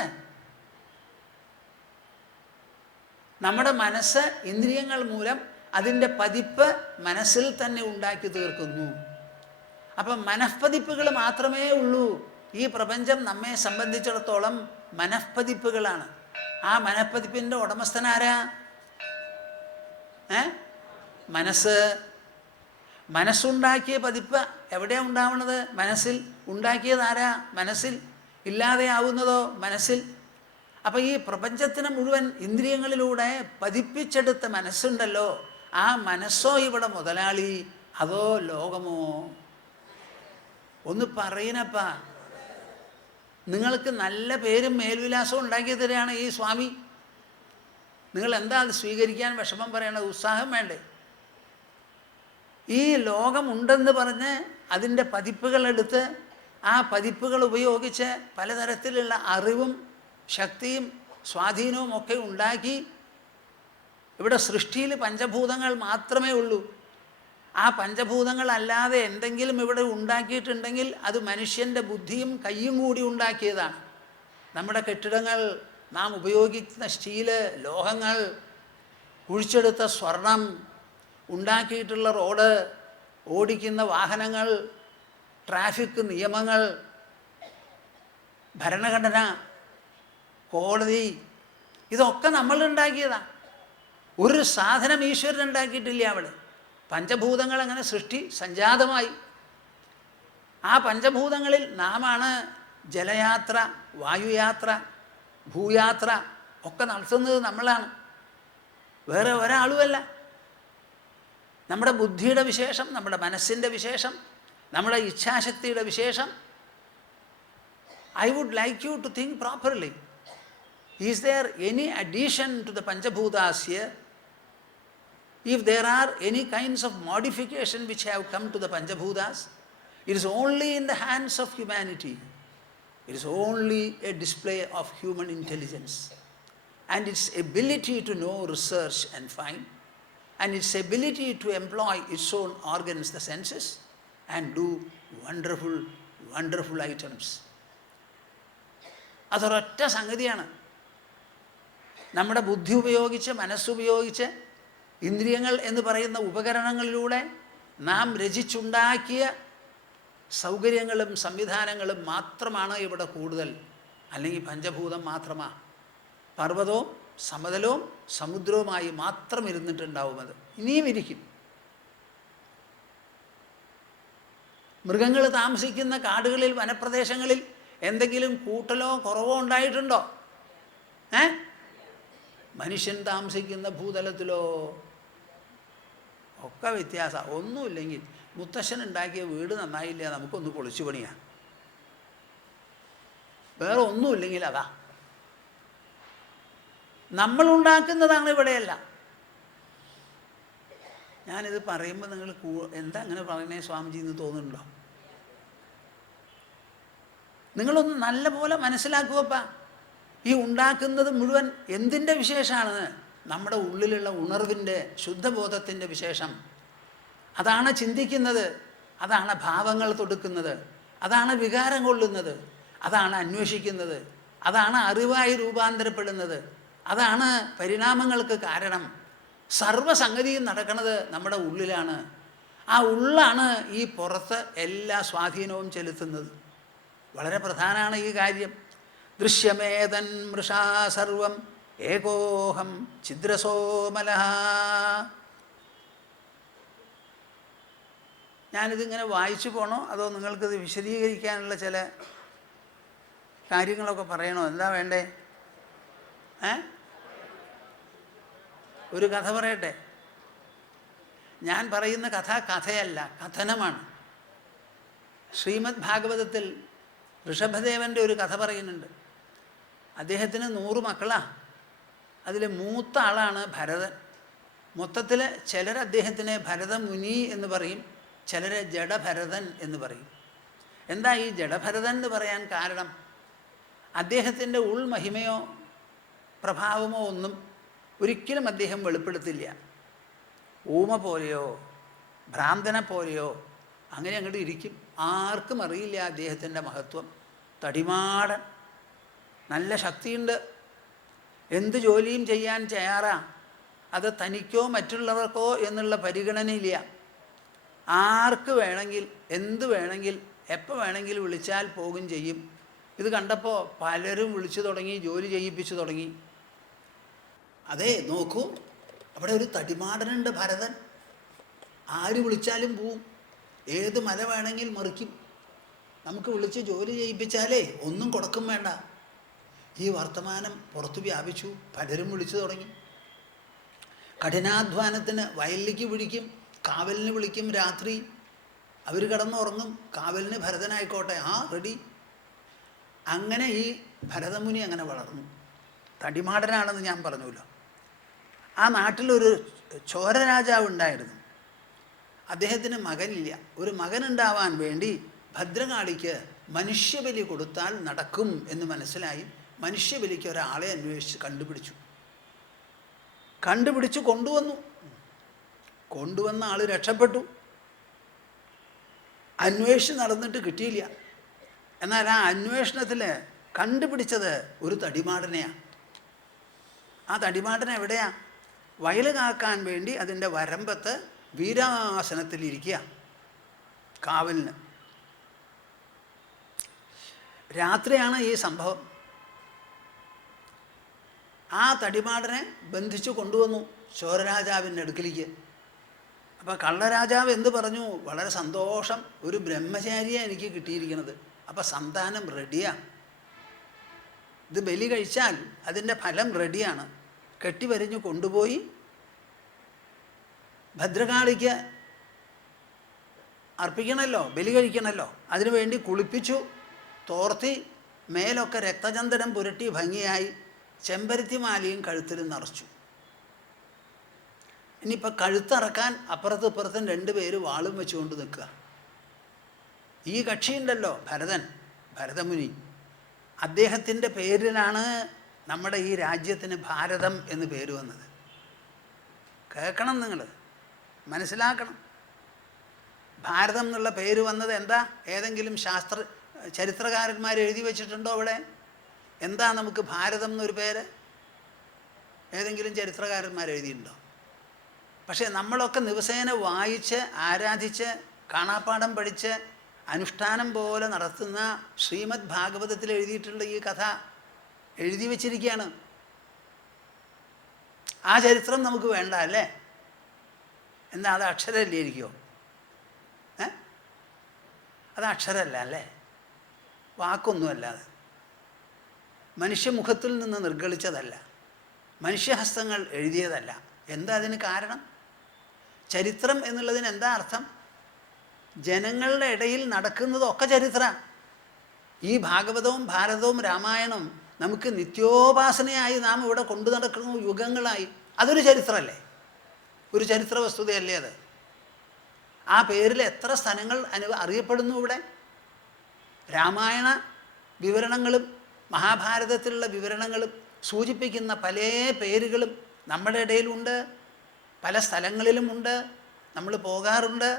നമ്മുടെ മനസ്സ് ഇന്ദ്രിയങ്ങൾ മൂലം അതിൻ്റെ പതിപ്പ് മനസ്സിൽ തന്നെ ഉണ്ടാക്കി തീർക്കുന്നു. അപ്പം മനഃപ്പതിപ്പുകൾ മാത്രമേ ഉള്ളൂ. ഈ പ്രപഞ്ചം നമ്മെ സംബന്ധിച്ചിടത്തോളം മനഃപ്പതിപ്പുകളാണ്. ആ മനഃപ്പതിപ്പിൻ്റെ ഉടമസ്ഥനാരാ? മനസ്സ്. മനസ്സുണ്ടാക്കിയ പതിപ്പ് എവിടെയാണ് ഉണ്ടാവുന്നത്? മനസ്സിൽ. ഉണ്ടാക്കിയതാരാ? മനസ്സിൽ. ഇല്ലാതെയാവുന്നതോ? മനസ്സിൽ. അപ്പം ഈ പ്രപഞ്ചത്തിന് മുഴുവൻ ഇന്ദ്രിയങ്ങളിലൂടെ പതിപ്പിച്ചെടുത്ത മനസ്സുണ്ടല്ലോ, ആ മനസ്സോ ഇവിടെ മുതലാളി, അതോ ലോകമോ? ഒന്ന് പറയുന്നപ്പ. നിങ്ങൾക്ക് നല്ല പേരും മേൽവിലാസവും ഉണ്ടാക്കി തരികയാണ് ഈ സ്വാമി. നിങ്ങൾ എന്താ അത് സ്വീകരിക്കാൻ വിഷമം പറയണത്? ഉത്സാഹം വേണ്ടേ? ഈ ലോകമുണ്ടെന്ന് പറഞ്ഞ് അതിൻ്റെ പതിപ്പുകളെടുത്ത് ആ പതിപ്പുകൾ ഉപയോഗിച്ച് പലതരത്തിലുള്ള അറിവും ശക്തിയും സ്വാധീനവും ഒക്കെ ഉണ്ടാക്കി ഇവിടെ സൃഷ്ടിയിൽ പഞ്ചഭൂതങ്ങൾ മാത്രമേ ഉള്ളൂ. ആ പഞ്ചഭൂതങ്ങളല്ലാതെ എന്തെങ്കിലും ഇവിടെ ഉണ്ടാക്കിയിട്ടുണ്ടെങ്കിൽ അത് മനുഷ്യൻ്റെ ബുദ്ധിയും കയ്യും കൂടി ഉണ്ടാക്കിയതാണ്. നമ്മുടെ കെട്ടിടങ്ങൾ, നാം ഉപയോഗിക്കുന്ന സ്റ്റീല്, ലോഹങ്ങൾ, കുഴിച്ചെടുത്ത സ്വർണം, ഉണ്ടാക്കിയിട്ടുള്ള റോഡ്, ഓടിക്കുന്ന വാഹനങ്ങൾ, ട്രാഫിക് നിയമങ്ങൾ, ഭരണഘടന, കോടതി, ഇതൊക്കെ നമ്മളുണ്ടാക്കിയതാണ്. ഒരു സാധനം ഈശ്വരൻ ഉണ്ടാക്കിയിട്ടില്ല അവിടെ. പഞ്ചഭൂതങ്ങൾ അങ്ങനെ സൃഷ്ടി സംജാതമായി. ആ പഞ്ചഭൂതങ്ങളിൽ നാമാണ് ജലയാത്ര, വായുയാത്ര, ഭൂയാത്ര ഒക്കെ നടത്തുന്നത് നമ്മളാണ്, വേറെ ഒരാളുമല്ല. നമ്മുടെ ബുദ്ധിയുടെ വിശേഷം, നമ്മുടെ മനസ്സിൻ്റെ വിശേഷം, നമ്മുടെ ഇച്ഛാശക്തിയുടെ വിശേഷം. I would like you to think properly. Is there any addition to the Panchabhutas here? If there are any kinds of modification which have come to the Panchabhutas, it is only in the hands of humanity. It is only a display of human intelligence and its ability to know, research and find, and its ability to employ its own organs, the senses, and do wonderful, wonderful items. അതൊരൊറ്റ സംഗതിയാണ്. നമ്മുടെ ബുദ്ധി ഉപയോഗിച്ച്, മനസ്സുപയോഗിച്ച്, ഇന്ദ്രിയങ്ങൾ എന്ന് പറയുന്ന ഉപകരണങ്ങളിലൂടെ നാം രചിച്ചുണ്ടാക്കിയ സൗകര്യങ്ങളും സംവിധാനങ്ങളും മാത്രമാണ് ഇവിടെ കൂടുതൽ. അല്ലെങ്കിൽ പഞ്ചഭൂതം മാത്രമാണ്. പർവ്വതവും സമതലവും സമുദ്രവുമായി മാത്രം ഇരുന്നിട്ടുണ്ടാവും. അത് ഇനിയും ഇരിക്കും. മൃഗങ്ങൾ താമസിക്കുന്ന കാടുകളിൽ, വനപ്രദേശങ്ങളിൽ എന്തെങ്കിലും കൂട്ടലോ കുറവോ ഉണ്ടായിട്ടുണ്ടോ? മനുഷ്യൻ താമസിക്കുന്ന ഭൂതലത്തിലോ ഒക്കെ വ്യത്യാസം. ഒന്നുമില്ലെങ്കിൽ മുത്തശ്ശൻ ഉണ്ടാക്കിയ വീട് നന്നായില്ല, നമുക്കൊന്ന് പൊളിച്ചു പണിയാം. വേറെ ഒന്നുമില്ലെങ്കിൽ അതാ നമ്മളുണ്ടാക്കുന്നതാണ് ഇവിടെയല്ല. ഞാനിത് പറയുമ്പോൾ നിങ്ങൾ എന്താ അങ്ങനെ പറയണേ സ്വാമിജി എന്ന് തോന്നുന്നുണ്ടോ? നിങ്ങളൊന്ന് നല്ല പോലെ മനസ്സിലാക്കുവപ്പ. ഈ ഉണ്ടാക്കുന്നത് മുഴുവൻ എന്തിൻ്റെ വിശേഷമാണ്? നമ്മുടെ ഉള്ളിലുള്ള ഉണർവിൻ്റെ, ശുദ്ധബോധത്തിൻ്റെ വിശേഷം. അതാണ് ചിന്തിക്കുന്നത്, അതാണ് ഭാവങ്ങൾ തൊടുക്കുന്നത്, അതാണ് വികാരം കൊള്ളുന്നത്, അതാണ് അന്വേഷിക്കുന്നത്, അതാണ് അറിവായി രൂപാന്തരപ്പെടുന്നത്, അതാണ് പരിണാമങ്ങൾക്ക് കാരണം. സർവ്വസംഗതിയും നടക്കുന്നത് നമ്മുടെ ഉള്ളിലാണ്. ആ ഉള്ളാണ് ഈ പുറത്ത് എല്ലാ സ്വാധീനവും ചെലുത്തുന്നത്. വളരെ പ്രധാനമാണ് ഈ കാര്യം. ദൃശ്യമേതൻ മൃഷാ സർവം ഏകോഹം ഛിദ്രസോമലഃ. ഞാനിതിങ്ങനെ വായിച്ചു പോകണോ അതോ നിങ്ങൾക്കിത് വിശദീകരിക്കാനുള്ള ചില കാര്യങ്ങളൊക്കെ പറയണോ? എന്താ വേണ്ടേ? ഒരു കഥ പറയട്ടെ. ഞാൻ പറയുന്ന കഥ കഥയല്ല, കഥനമാണ്. ശ്രീമദ് ഭാഗവതത്തിൽ ഋഷഭദേവൻ്റെ ഒരു കഥ പറയുന്നുണ്ട്. അദ്ദേഹത്തിന് 100 മക്കളാണ്. അതിൽ മൂത്ത ആളാണ് ഭരതൻ. മൊത്തത്തിൽ ചിലർ അദ്ദേഹത്തിനെ ഭരതമുനി എന്ന് പറയും, ചിലർ ജഡഭരതൻ എന്ന് പറയും. എന്താ ഈ ജഡഭരതൻ എന്ന് പറയാൻ കാരണം? അദ്ദേഹത്തിൻ്റെ ഉൾമഹിമയോ പ്രഭാവമോ ഒന്നും ഒരിക്കലും അദ്ദേഹം വെളിപ്പെടുത്തില്ല. ഊമ പോലെയോ ഭ്രാന്തനെ പോലെയോ അങ്ങനെ അങ്ങോട്ട് ഇരിക്കും. ആർക്കും അറിയില്ല അദ്ദേഹത്തിൻ്റെ മഹത്വം. തടിമാടൻ, നല്ല ശക്തിയുണ്ട്, എന്ത് ജോലിയും ചെയ്യാൻ തയ്യാറാണ്. അത് തനിക്കോ മറ്റുള്ളവർക്കോ എന്നുള്ള പരിഗണനയില്ല. ആർക്ക് വേണമെങ്കിൽ എന്ത് വേണമെങ്കിൽ എപ്പോൾ വേണമെങ്കിൽ വിളിച്ചാൽ പോകും ചെയ്യും. ഇത് കണ്ടപ്പോൾ പലരും വിളിച്ചു തുടങ്ങി, ജോലി ചെയ്യിപ്പിച്ചു തുടങ്ങി. അതെ, നോക്കൂ, അവിടെ ഒരു തടിമാടനുണ്ട് ഭരതൻ. ആര് വിളിച്ചാലും പോവും, ഏത് മല വേണമെങ്കിൽ മറിക്കും. നമുക്ക് വിളിച്ച് ജോലി ചെയ്യിപ്പിച്ചാലേ ഒന്നും കൊടുക്കും വേണ്ട. ഈ വർത്തമാനം പുറത്ത് വ്യാപിച്ചു, പലരും വിളിച്ചു തുടങ്ങി. കഠിനാധ്വാനത്തിന് വയലിലേക്ക് വിളിക്കും, കാവലിന് വിളിക്കും. രാത്രി അവർ കിടന്നുറങ്ങും, കാവലിന് ഭരതനായിക്കോട്ടെ, ആ റെഡി. അങ്ങനെ ഈ ഭരതമുനി അങ്ങനെ വളർന്നു. തടിമാടനാണെന്ന് ഞാൻ പറഞ്ഞല്ലോ. ആ നാട്ടിലൊരു ചോരരാജാവ് ഉണ്ടായിരുന്നു. അദ്ദേഹത്തിന് മകനില്ല. ഒരു മകനുണ്ടാവാൻ വേണ്ടി ഭദ്രകാളിക്ക് മനുഷ്യബലി കൊടുത്താൽ നടക്കും എന്ന് മനസ്സിലായി. മനുഷ്യബലിക്ക് ഒരാളെ അന്വേഷിച്ച് കണ്ടുപിടിച്ചു കൊണ്ടുവന്ന ആൾ രക്ഷപ്പെട്ടു. അന്വേഷിച്ച് നടന്നിട്ട് കിട്ടിയില്ല. എന്നാൽ ആ അന്വേഷണത്തിൽ കണ്ടുപിടിച്ചത് ഒരു തടിമാടനെയാണ്. ആ തടിമാടൻ എവിടെയാ? വയൽ കാക്കാൻ വേണ്ടി അതിൻ്റെ വരമ്പത്ത് വീരാസനത്തിലിരിക്കുക, കാവലിന്. രാത്രിയാണ് ഈ സംഭവം. ആ തടിമാടനെ ബന്ധിച്ചു കൊണ്ടുവന്നു ചോരരാജാവിൻ്റെ അടുക്കിലേക്ക്. അപ്പോൾ കള്ളരാജാവ് എന്ത് പറഞ്ഞു? വളരെ സന്തോഷം, ഒരു ബ്രഹ്മചാരിയാണ് എനിക്ക് കിട്ടിയിരിക്കുന്നത്. അപ്പം സന്താനം റെഡിയാണ്. ഇത് ബലി കഴിച്ചാൽ അതിൻ്റെ ഫലം റെഡിയാണ്. കെട്ടിവരിഞ്ഞ് കൊണ്ടുപോയി ഭദ്രകാളിക്ക് അർപ്പിക്കണമല്ലോ, ബലി കഴിക്കണമല്ലോ. അതിനുവേണ്ടി കുളിപ്പിച്ചു, തോർത്തി, മേലൊക്കെ രക്തചന്ദനം പുരട്ടി ഭംഗിയായി, ചെമ്പരത്തിമാലയും കഴുത്തിൽ നിറച്ചു. ഇനിയിപ്പോൾ കഴുത്തറക്കാൻ അപ്പുറത്തും ഇപ്പുറത്തും 2 പേര് വാളും വെച്ചുകൊണ്ട് നിൽക്കുക. ഈ കക്ഷിയുണ്ടല്ലോ ഭരതമുനി, അദ്ദേഹത്തിൻ്റെ പേരിലാണ് നമ്മുടെ ഈ രാജ്യത്തിന് ഭാരതം എന്ന് പേര് വന്നത്. കേൾക്കണം, നിങ്ങൾ മനസ്സിലാക്കണം. ഭാരതം എന്നുള്ള പേര് വന്നത് എന്താ? ഏതെങ്കിലും ചരിത്രകാരന്മാർ എഴുതി വച്ചിട്ടുണ്ടോ അവിടെ? എന്താ നമുക്ക് ഭാരതം എന്നൊരു പേര്? ഏതെങ്കിലും ചരിത്രകാരന്മാർ എഴുതിയിട്ടുണ്ടോ? പക്ഷേ നമ്മളൊക്കെ ദിവസേന വായിച്ച് ആരാധിച്ച് കാണാപ്പാഠം പഠിച്ച് അനുഷ്ഠാനം പോലെ നടത്തുന്ന ശ്രീമദ് ഭാഗവതത്തിൽ എഴുതിയിട്ടുള്ള ഈ കഥ എഴുതി വച്ചിരിക്കുകയാണ്. ആ ചരിത്രം നമുക്ക് വേണ്ട അല്ലേ? എന്താ, അത് അക്ഷരമല്ലേ ഇരിക്കുമോ? അത് അക്ഷരമല്ല അല്ലേ? വാക്കൊന്നുമല്ല. അത് മനുഷ്യമുഖത്തിൽ നിന്ന് നിർഗളിച്ചതല്ല, മനുഷ്യഹസ്തങ്ങൾ എഴുതിയതല്ല. എന്താ അതിന് കാരണം? ചരിത്രം എന്നുള്ളതിന് എന്താ അർത്ഥം? ജനങ്ങളുടെ ഇടയിൽ നടക്കുന്നതൊക്കെ ചരിത്രമാണ്. ഈ ഭാഗവതവും ഭാരതവും രാമായണവും നമുക്ക് നിത്യോപാസനയായി നാം ഇവിടെ കൊണ്ടു നടക്കുന്ന യുഗങ്ങളായി. അതൊരു ചരിത്രമല്ലേ? ഒരു ചരിത്ര വസ്തുതയല്ലേ അത്? ആ പേരിൽ എത്ര സ്ഥലങ്ങൾ അറിയപ്പെടുന്നു ഇവിടെ? രാമായണ വിവരണങ്ങളും മഹാഭാരതത്തിലുള്ള വിവരണങ്ങളും സൂചിപ്പിക്കുന്ന പല പേരുകളും നമ്മുടെ ഇടയിലുണ്ട്, പല സ്ഥലങ്ങളിലുമുണ്ട്, നമ്മൾ പോകാറുണ്ട്.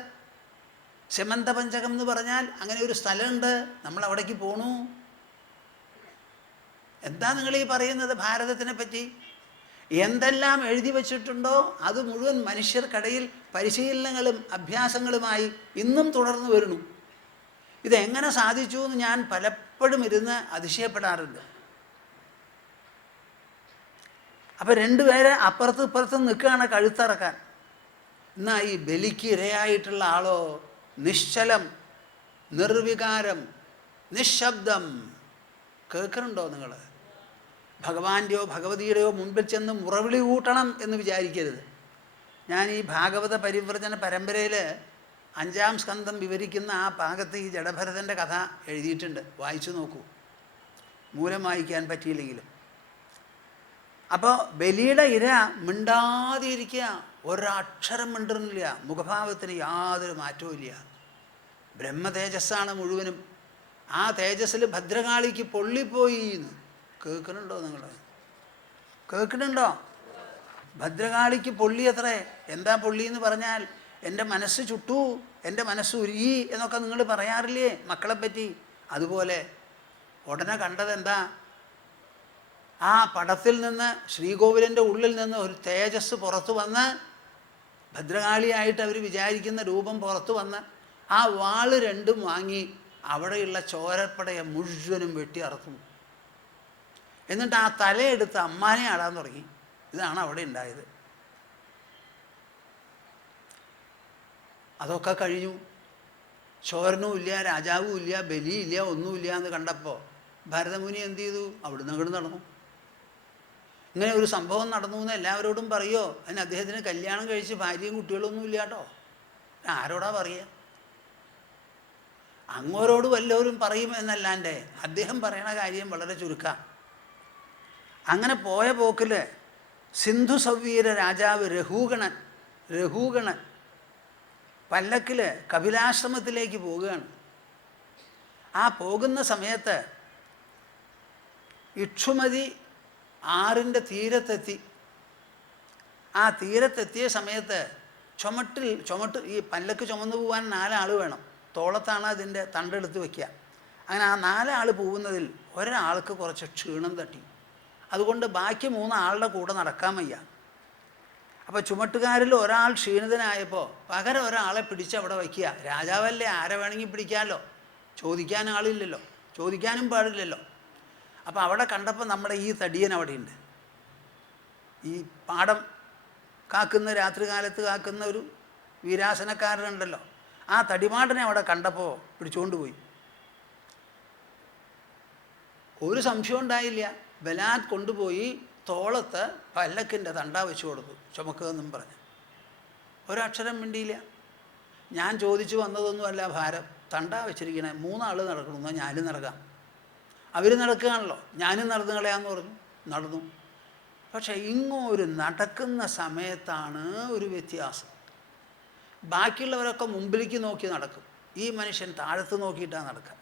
സെമന്തപഞ്ചകം എന്ന് പറഞ്ഞാൽ അങ്ങനെ ഒരു സ്ഥലമുണ്ട്, നമ്മൾ അവിടേക്ക് പോണു. എന്താ നിങ്ങൾ ഈ പറയുന്നത് ഭാരതത്തിനെ പറ്റി? എന്തെല്ലാം എഴുതി വച്ചിട്ടുണ്ടോ അത് മുഴുവൻ മനുഷ്യർക്കിടയിൽ പരിശീലനങ്ങളും അഭ്യാസങ്ങളുമായി ഇന്നും തുടർന്നു വരുന്നു. ഇതെങ്ങനെ സാധിച്ചു എന്ന് ഞാൻ പലപ്പോഴും ഇരുന്ന് അതിശയപ്പെടാറുണ്ട്. അപ്പം രണ്ടുപേരെ അപ്പുറത്തും ഇപ്പുറത്തും നിൽക്കുകയാണ് കഴുത്തറക്കാൻ. എന്നാൽ ഈ ബലിക്ക് ഇരയായിട്ടുള്ള ആളോ നിശ്ചലം, നിർവികാരം, നിശബ്ദം. കേൾക്കുന്നുണ്ടോ നിങ്ങൾ? ഭഗവാന്റെയോ ഭഗവതിയുടെയോ മുൻപിൽ ചെന്ന് മുറവിളി കൂട്ടണം എന്ന് വിചാരിക്കരുത്. ഞാൻ ഈ ഭാഗവത പരിവ്രജന പരമ്പരയിൽ 5-ാം സ്കന്ധം വിവരിക്കുന്ന ആ ഭാഗത്ത് ഈ ജഡഭരതൻ്റെ കഥ എഴുതിയിട്ടുണ്ട്. വായിച്ചു നോക്കൂ, മൂലം വായിക്കാൻ പറ്റിയില്ലെങ്കിലും. അപ്പോൾ ബലിയുടെ ഇര മിണ്ടാതെ ഇരിക്കുക, ഒരക്ഷരം മിണ്ടുന്നില്ല, മുഖഭാവത്തിന് യാതൊരു മാറ്റവും ഇല്ല. ബ്രഹ്മതേജസ്സാണ് മുഴുവനും. ആ തേജസ്സിൽ ഭദ്രകാളിക്ക് പൊള്ളിപ്പോയി എന്ന് കേൾക്കുന്നുണ്ടോ നിങ്ങൾ? കേൾക്കുന്നുണ്ടോ? ഭദ്രകാളിക്ക് പൊള്ളി അത്രേ. എന്താ പൊള്ളി എന്ന് പറഞ്ഞാൽ, എൻ്റെ മനസ്സ് ചുട്ടു, എൻ്റെ മനസ്സ് ഉരുകി എന്നൊക്കെ നിങ്ങൾ പറയാറില്ലേ മക്കളെപ്പറ്റി? അതുപോലെ ഉടനെ കണ്ടതെന്താ? ആ പടത്തിൽ നിന്ന്, ശ്രീകോവിലിൻ്റെ ഉള്ളിൽ നിന്ന് ഒരു തേജസ് പുറത്തു വന്ന്, ഭദ്രകാളിയായിട്ട് അവർ വിചാരിക്കുന്ന രൂപം പുറത്തു വന്ന്, ആ വാള് രണ്ടും വാങ്ങി അവിടെയുള്ള ചോരപ്പടയെ മുഴുവനും വെട്ടി അറുത്തു. എന്നിട്ട് ആ തലയെടുത്ത് അമ്മാനെ ആടാൻ തുടങ്ങി. ഇതാണ് അവിടെ ഉണ്ടായത്. അതൊക്കെ കഴിഞ്ഞു. ചോരനും ഇല്ല, രാജാവും ഇല്ല, ബലിയില്ല, ഒന്നുമില്ല എന്ന് കണ്ടപ്പോൾ ഭരതമുനി എന്ത് ചെയ്തു? അവിടുന്ന് അങ്ങോട്ട് നടന്നു. ഇങ്ങനെ ഒരു സംഭവം നടന്നു എന്ന് എല്ലാവരോടും പറയുമോ? അതിന് അദ്ദേഹത്തിന് കല്യാണം കഴിച്ച് ഭാര്യയും കുട്ടികളൊന്നും ഇല്ല കേട്ടോ. ആരോടാ പറയുക? അങ്ങോരോട് വല്ലവരും പറയും എന്നല്ലാണ്ട് അദ്ദേഹം പറയണ കാര്യം വളരെ ചുരുക്കാം. അങ്ങനെ പോയ പോക്കിൽ സിന്ധു സവ്വീര രാജാവ് രഘൂഗണൻ പല്ലക്കിൽ കപിലാശ്രമത്തിലേക്ക് പോവുകയാണ്. ആ പോകുന്ന സമയത്ത് ഇക്ഷുമതി ആറിൻ്റെ തീരത്തെത്തി. ആ തീരത്തെത്തിയ സമയത്ത് ചുമട്ട് ഈ പല്ലക്ക് ചുമന്നു പോകാൻ 4 ആൾ വേണം. തോളത്താണ് അതിൻ്റെ തണ്ടെടുത്ത് വയ്ക്കുക. അങ്ങനെ ആ 4 ആൾ പോകുന്നതിൽ ഒരാൾക്ക് കുറച്ച് ക്ഷീണം തട്ടി. അതുകൊണ്ട് ബാക്കി 3 ആളുടെ കൂടെ നടക്കാൻ വയ്യ. അപ്പോൾ ചുമട്ടുകാരിൽ ഒരാൾ ക്ഷീണിതനായപ്പോൾ പകരം ഒരാളെ പിടിച്ച് അവിടെ വയ്ക്കുക. രാജാവല്ലേ, ആരെ വേണമെങ്കിൽ പിടിക്കാമല്ലോ, ചോദിക്കാൻ ആളില്ലല്ലോ, ചോദിക്കാനും പാടില്ലല്ലോ. അപ്പോൾ അവിടെ കണ്ടപ്പോൾ നമ്മുടെ ഈ തടിയൻ അവിടെയുണ്ട്. ഈ പാടം കാക്കുന്ന, രാത്രി കാലത്ത് കാക്കുന്ന ഒരു വീരാസനക്കാരനുണ്ടല്ലോ, ആ തടിമാടനെ അവിടെ കണ്ടപ്പോൾ പിടിച്ചുകൊണ്ട് പോയി. ഒരു സംശയം ഉണ്ടായില്ല. ബലാത് കൊണ്ടുപോയി തോളത്ത് പല്ലക്കിൻ്റെ തണ്ട വെച്ച് കൊടുത്തു, ചുമക്കുകയെന്നും പറഞ്ഞ്. ഒരക്ഷരം മിണ്ടിയില്ല. ഞാൻ ചോദിച്ചു വന്നതൊന്നുമല്ല ഭാരം, തണ്ട വെച്ചിരിക്കണേ, 3 ആൾ നടക്കണമെന്നോ ഞാനും നടക്കാം. അവർ നടക്കുകയാണല്ലോ, ഞാനും നടന്നു കളയാമെന്ന് പറഞ്ഞു. നടന്നു. പക്ഷേ ഇങ്ങൊരു നടക്കുന്ന സമയത്താണ് ഒരു വ്യത്യാസം. ബാക്കിയുള്ളവരൊക്കെ മുമ്പിലേക്ക് നോക്കി നടക്കും, ഈ മനുഷ്യൻ താഴത്ത് നോക്കിയിട്ടാണ് നടക്കുക.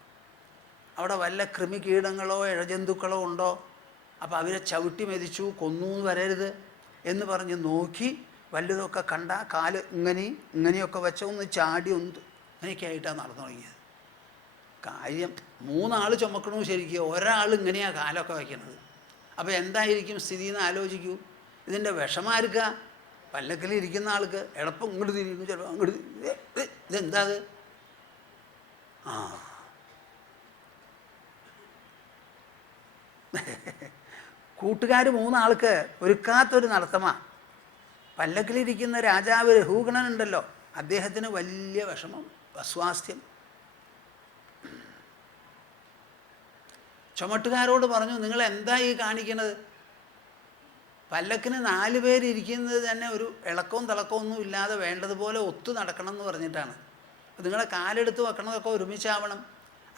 അവിടെ വല്ല കൃമികീടങ്ങളോ ഇഴജന്തുക്കളോ ഉണ്ടോ, അപ്പോൾ അവരെ ചവിട്ടി മെതിച്ചു കൊന്നു വരരുത് എന്ന് പറഞ്ഞ് നോക്കി വല്ലതൊക്കെ കണ്ട കാല് ഇങ്ങനെയൊക്കെ വെച്ച ഒന്ന് ചാടി ഒന്ന് അങ്ങനെയൊക്കെ ആയിട്ടാണ് നടന്നു തുടങ്ങിയത്. കാര്യം 3 ആൾ ചുമക്കണു ശരിക്കും, ഒരാൾ ഇങ്ങനെയാണ് കാലൊക്കെ വയ്ക്കണത്. അപ്പോൾ എന്തായിരിക്കും സ്ഥിതി എന്ന് ആലോചിക്കൂ. ഇതിൻ്റെ വിഷമാർക്കുക? പല്ലക്കിലിരിക്കുന്ന ആൾക്ക്. എളുപ്പം ഇങ്ങോട്ട് തിരിയുന്നു, ചിലപ്പോൾ അങ്ങോട്ട്. ഇതെന്താ അത്? ആ കൂട്ടുകാർ 3 ആൾക്ക് ഒരുക്കാത്തൊരു നടത്തമാണ്. പല്ലക്കിലിരിക്കുന്ന രാജാവ് രഘൂഗണനുണ്ടല്ലോ, അദ്ദേഹത്തിന് വലിയ വിഷമം, അസ്വാസ്ഥ്യം. ചുമട്ടുകാരോട് പറഞ്ഞു, നിങ്ങൾ എന്താ ഈ കാണിക്കണത്? പല്ലക്കിന് 4 പേരിയ്ക്കുന്നത് തന്നെ ഒരു ഇളക്കവും തിളക്കവും ഒന്നും ഇല്ലാതെ വേണ്ടതുപോലെ ഒത്തു നടക്കണം എന്ന് പറഞ്ഞിട്ടാണ്. നിങ്ങളെ കാലെടുത്ത് വെക്കണതൊക്കെ ഒരുമിച്ചാവണം.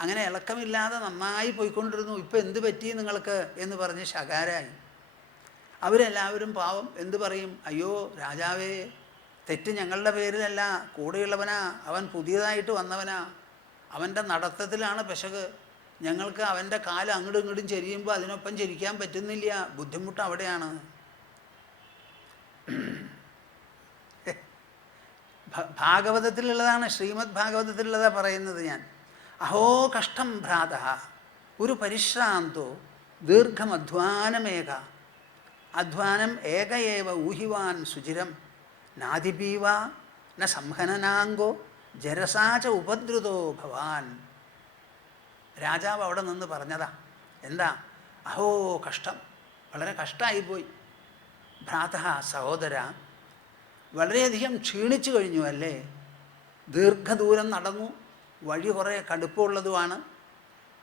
അങ്ങനെ ഇളക്കമില്ലാതെ നന്നായി പോയിക്കൊണ്ടിരുന്നു. ഇപ്പം എന്ത് പറ്റി നിങ്ങൾക്ക് എന്ന് പറഞ്ഞ് ശകാരായി. അവരെല്ലാവരും പാവം എന്ത് പറയും? അയ്യോ രാജാവേ, തെറ്റ് ഞങ്ങളുടെ പേരിലല്ല, കൂടെയുള്ളവനാ, അവൻ പുതിയതായിട്ട് വന്നവനാ, അവൻ്റെ നടത്തത്തിലാണ് പിശക്. ഞങ്ങൾക്ക് അവൻ്റെ കാല് അങ്ങോട്ടും ഇങ്ങോട്ടും ചെരിയുമ്പോൾ അതിനൊപ്പം ചെരിക്കാൻ പറ്റുന്നില്ല, ബുദ്ധിമുട്ട് അവിടെയാണ്. ഭാഗവതത്തിലുള്ളതാണ്, ശ്രീമദ് ഭാഗവതത്തിലുള്ളതാണ് പറയുന്നത് ഞാൻ. അഹോ കഷ്ടം ഭ്രാത ഒരു പരിശ്രാന്തോ ദീർഘമധ്വാനമേക അധ്വാനം ഏക ഏവ ഊഹിവാൻ സുചിരം നാദിപീവ ന സംഹനനാങ്കോ ജരസാച ഉപദ്രുതോ ഭവാൻ. രാജാവ് അവിടെ നിന്ന് പറഞ്ഞതാ. എന്താ? അഹോ കഷ്ടം, വളരെ കഷ്ടമായിപ്പോയി. ഭ്രാത, സഹോദര, വളരെയധികം ക്ഷീണിച്ചു കഴിഞ്ഞു അല്ലേ? ദീർഘദൂരം നടന്നു, വഴി കുറേ കടുപ്പമുള്ളതുമാണ്.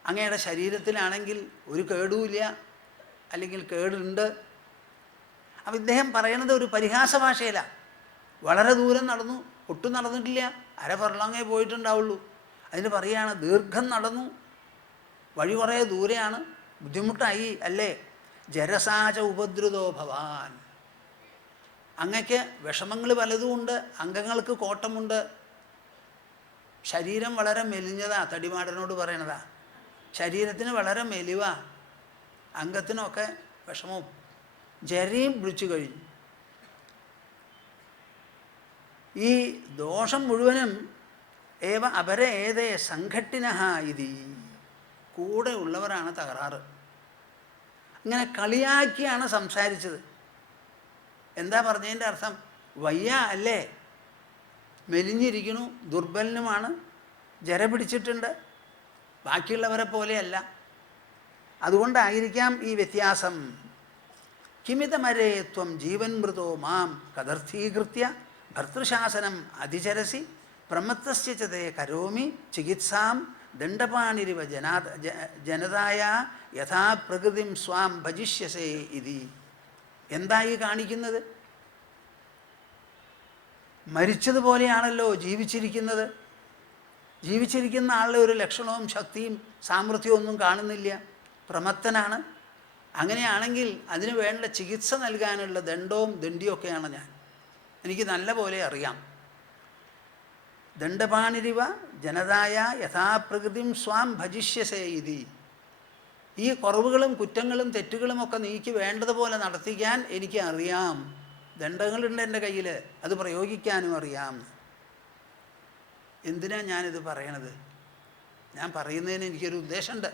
അങ്ങയുടെ ശരീരത്തിലാണെങ്കിൽ ഒരു കേടുമില്ല, അല്ലെങ്കിൽ കേടുണ്ട്. അപ്പം ഇദ്ദേഹം പറയണത് ഒരു പരിഹാസ ഭാഷയിലാണ്. വളരെ ദൂരം നടന്നു, ഒട്ടും നടന്നിട്ടില്ല, അരഫർളങ്ങേ പോയിട്ടുണ്ടാവുള്ളൂ. അതിന് പറയുകയാണ് ദീർഘം നടന്നു, വഴി കുറേ ദൂരെയാണ്, ബുദ്ധിമുട്ടായി അല്ലേ? ജരസാച ഉപദ്രുതോ ഭവാൻ. അങ്ങക്ക് വിഷമങ്ങൾ പലതുമുണ്ട്, അംഗങ്ങൾക്ക് കോട്ടമുണ്ട്, ശരീരം വളരെ മെലിഞ്ഞതാ. തടിമാടനോട് പറയണതാ, ശരീരത്തിന് വളരെ മെലിവാ, അംഗത്തിനൊക്കെ വിഷമവും, ജരയും പിടിച്ചു കഴിഞ്ഞു. ഈ ദോഷം മുഴുവനും ഏവ അപര ഏതേ സംഘട്ടിനഹ ഇതി, കൂടെ ഉള്ളവരാണ് തകരാറ്. ഇങ്ങനെ കളിയാക്കിയാണ് സംസാരിച്ചത്. എന്താ പറഞ്ഞതിൻ്റെ അർത്ഥം? വയ്യ അല്ലേ, മെലിഞ്ഞിരിക്കണു, ദുർബലനുമാണ്, ജര പിടിച്ചിട്ടുണ്ട്, ബാക്കിയുള്ളവരെ പോലെയല്ല. അതുകൊണ്ടായിരിക്കാം ഈ വ്യത്യാസം. കിമിതമരേ ത്വം ജീവൻ മൃതോ മാം കദർത്ഥീകൃത്യ ഭർതൃശാസനം അതിചരസി പ്രമത്തസ്യ ച തേ കരോമി ചികിത്സാം ദണ്ഡപാണിരിവ ജനതായ യഥാ പ്രകൃതിം സ്വാം ഭജിഷ്യസേ ഇതി. എന്തായി കാണിക്കുന്നത്? മരിച്ചതുപോലെയാണല്ലോ ജീവിച്ചിരിക്കുന്നത്. ജീവിച്ചിരിക്കുന്ന ആളുടെ ഒരു ലക്ഷണവും ശക്തിയും സാമർഥ്യവും ഒന്നും കാണുന്നില്ല, പ്രമത്തനാണ്. അങ്ങനെയാണെങ്കിൽ അതിനു വേണ്ട ചികിത്സ നൽകാനുള്ള ദണ്ഡവും ദണ്ഡിയൊക്കെയാണ് ഞാൻ. എനിക്ക് നല്ല പോലെ അറിയാം. ദണ്ഡപാണിരിവ ജനതായ യഥാപ്രകൃതിം സ്വാം ഭജിഷ്യസേ ഇതി. ഈ കുറവുകളും കുറ്റങ്ങളും തെറ്റുകളുമൊക്കെ നീക്കി വേണ്ടതുപോലെ നടത്തിക്കാൻ എനിക്ക് അറിയാം. ദണ്ഡങ്ങളുണ്ട് എൻ്റെ കയ്യിൽ, അത് പ്രയോഗിക്കാനും അറിയാം. എന്തിനാ ഞാനിത് പറയണത്? ഞാൻ പറയുന്നതിന് എനിക്കൊരു ഉദ്ദേശമുണ്ട്.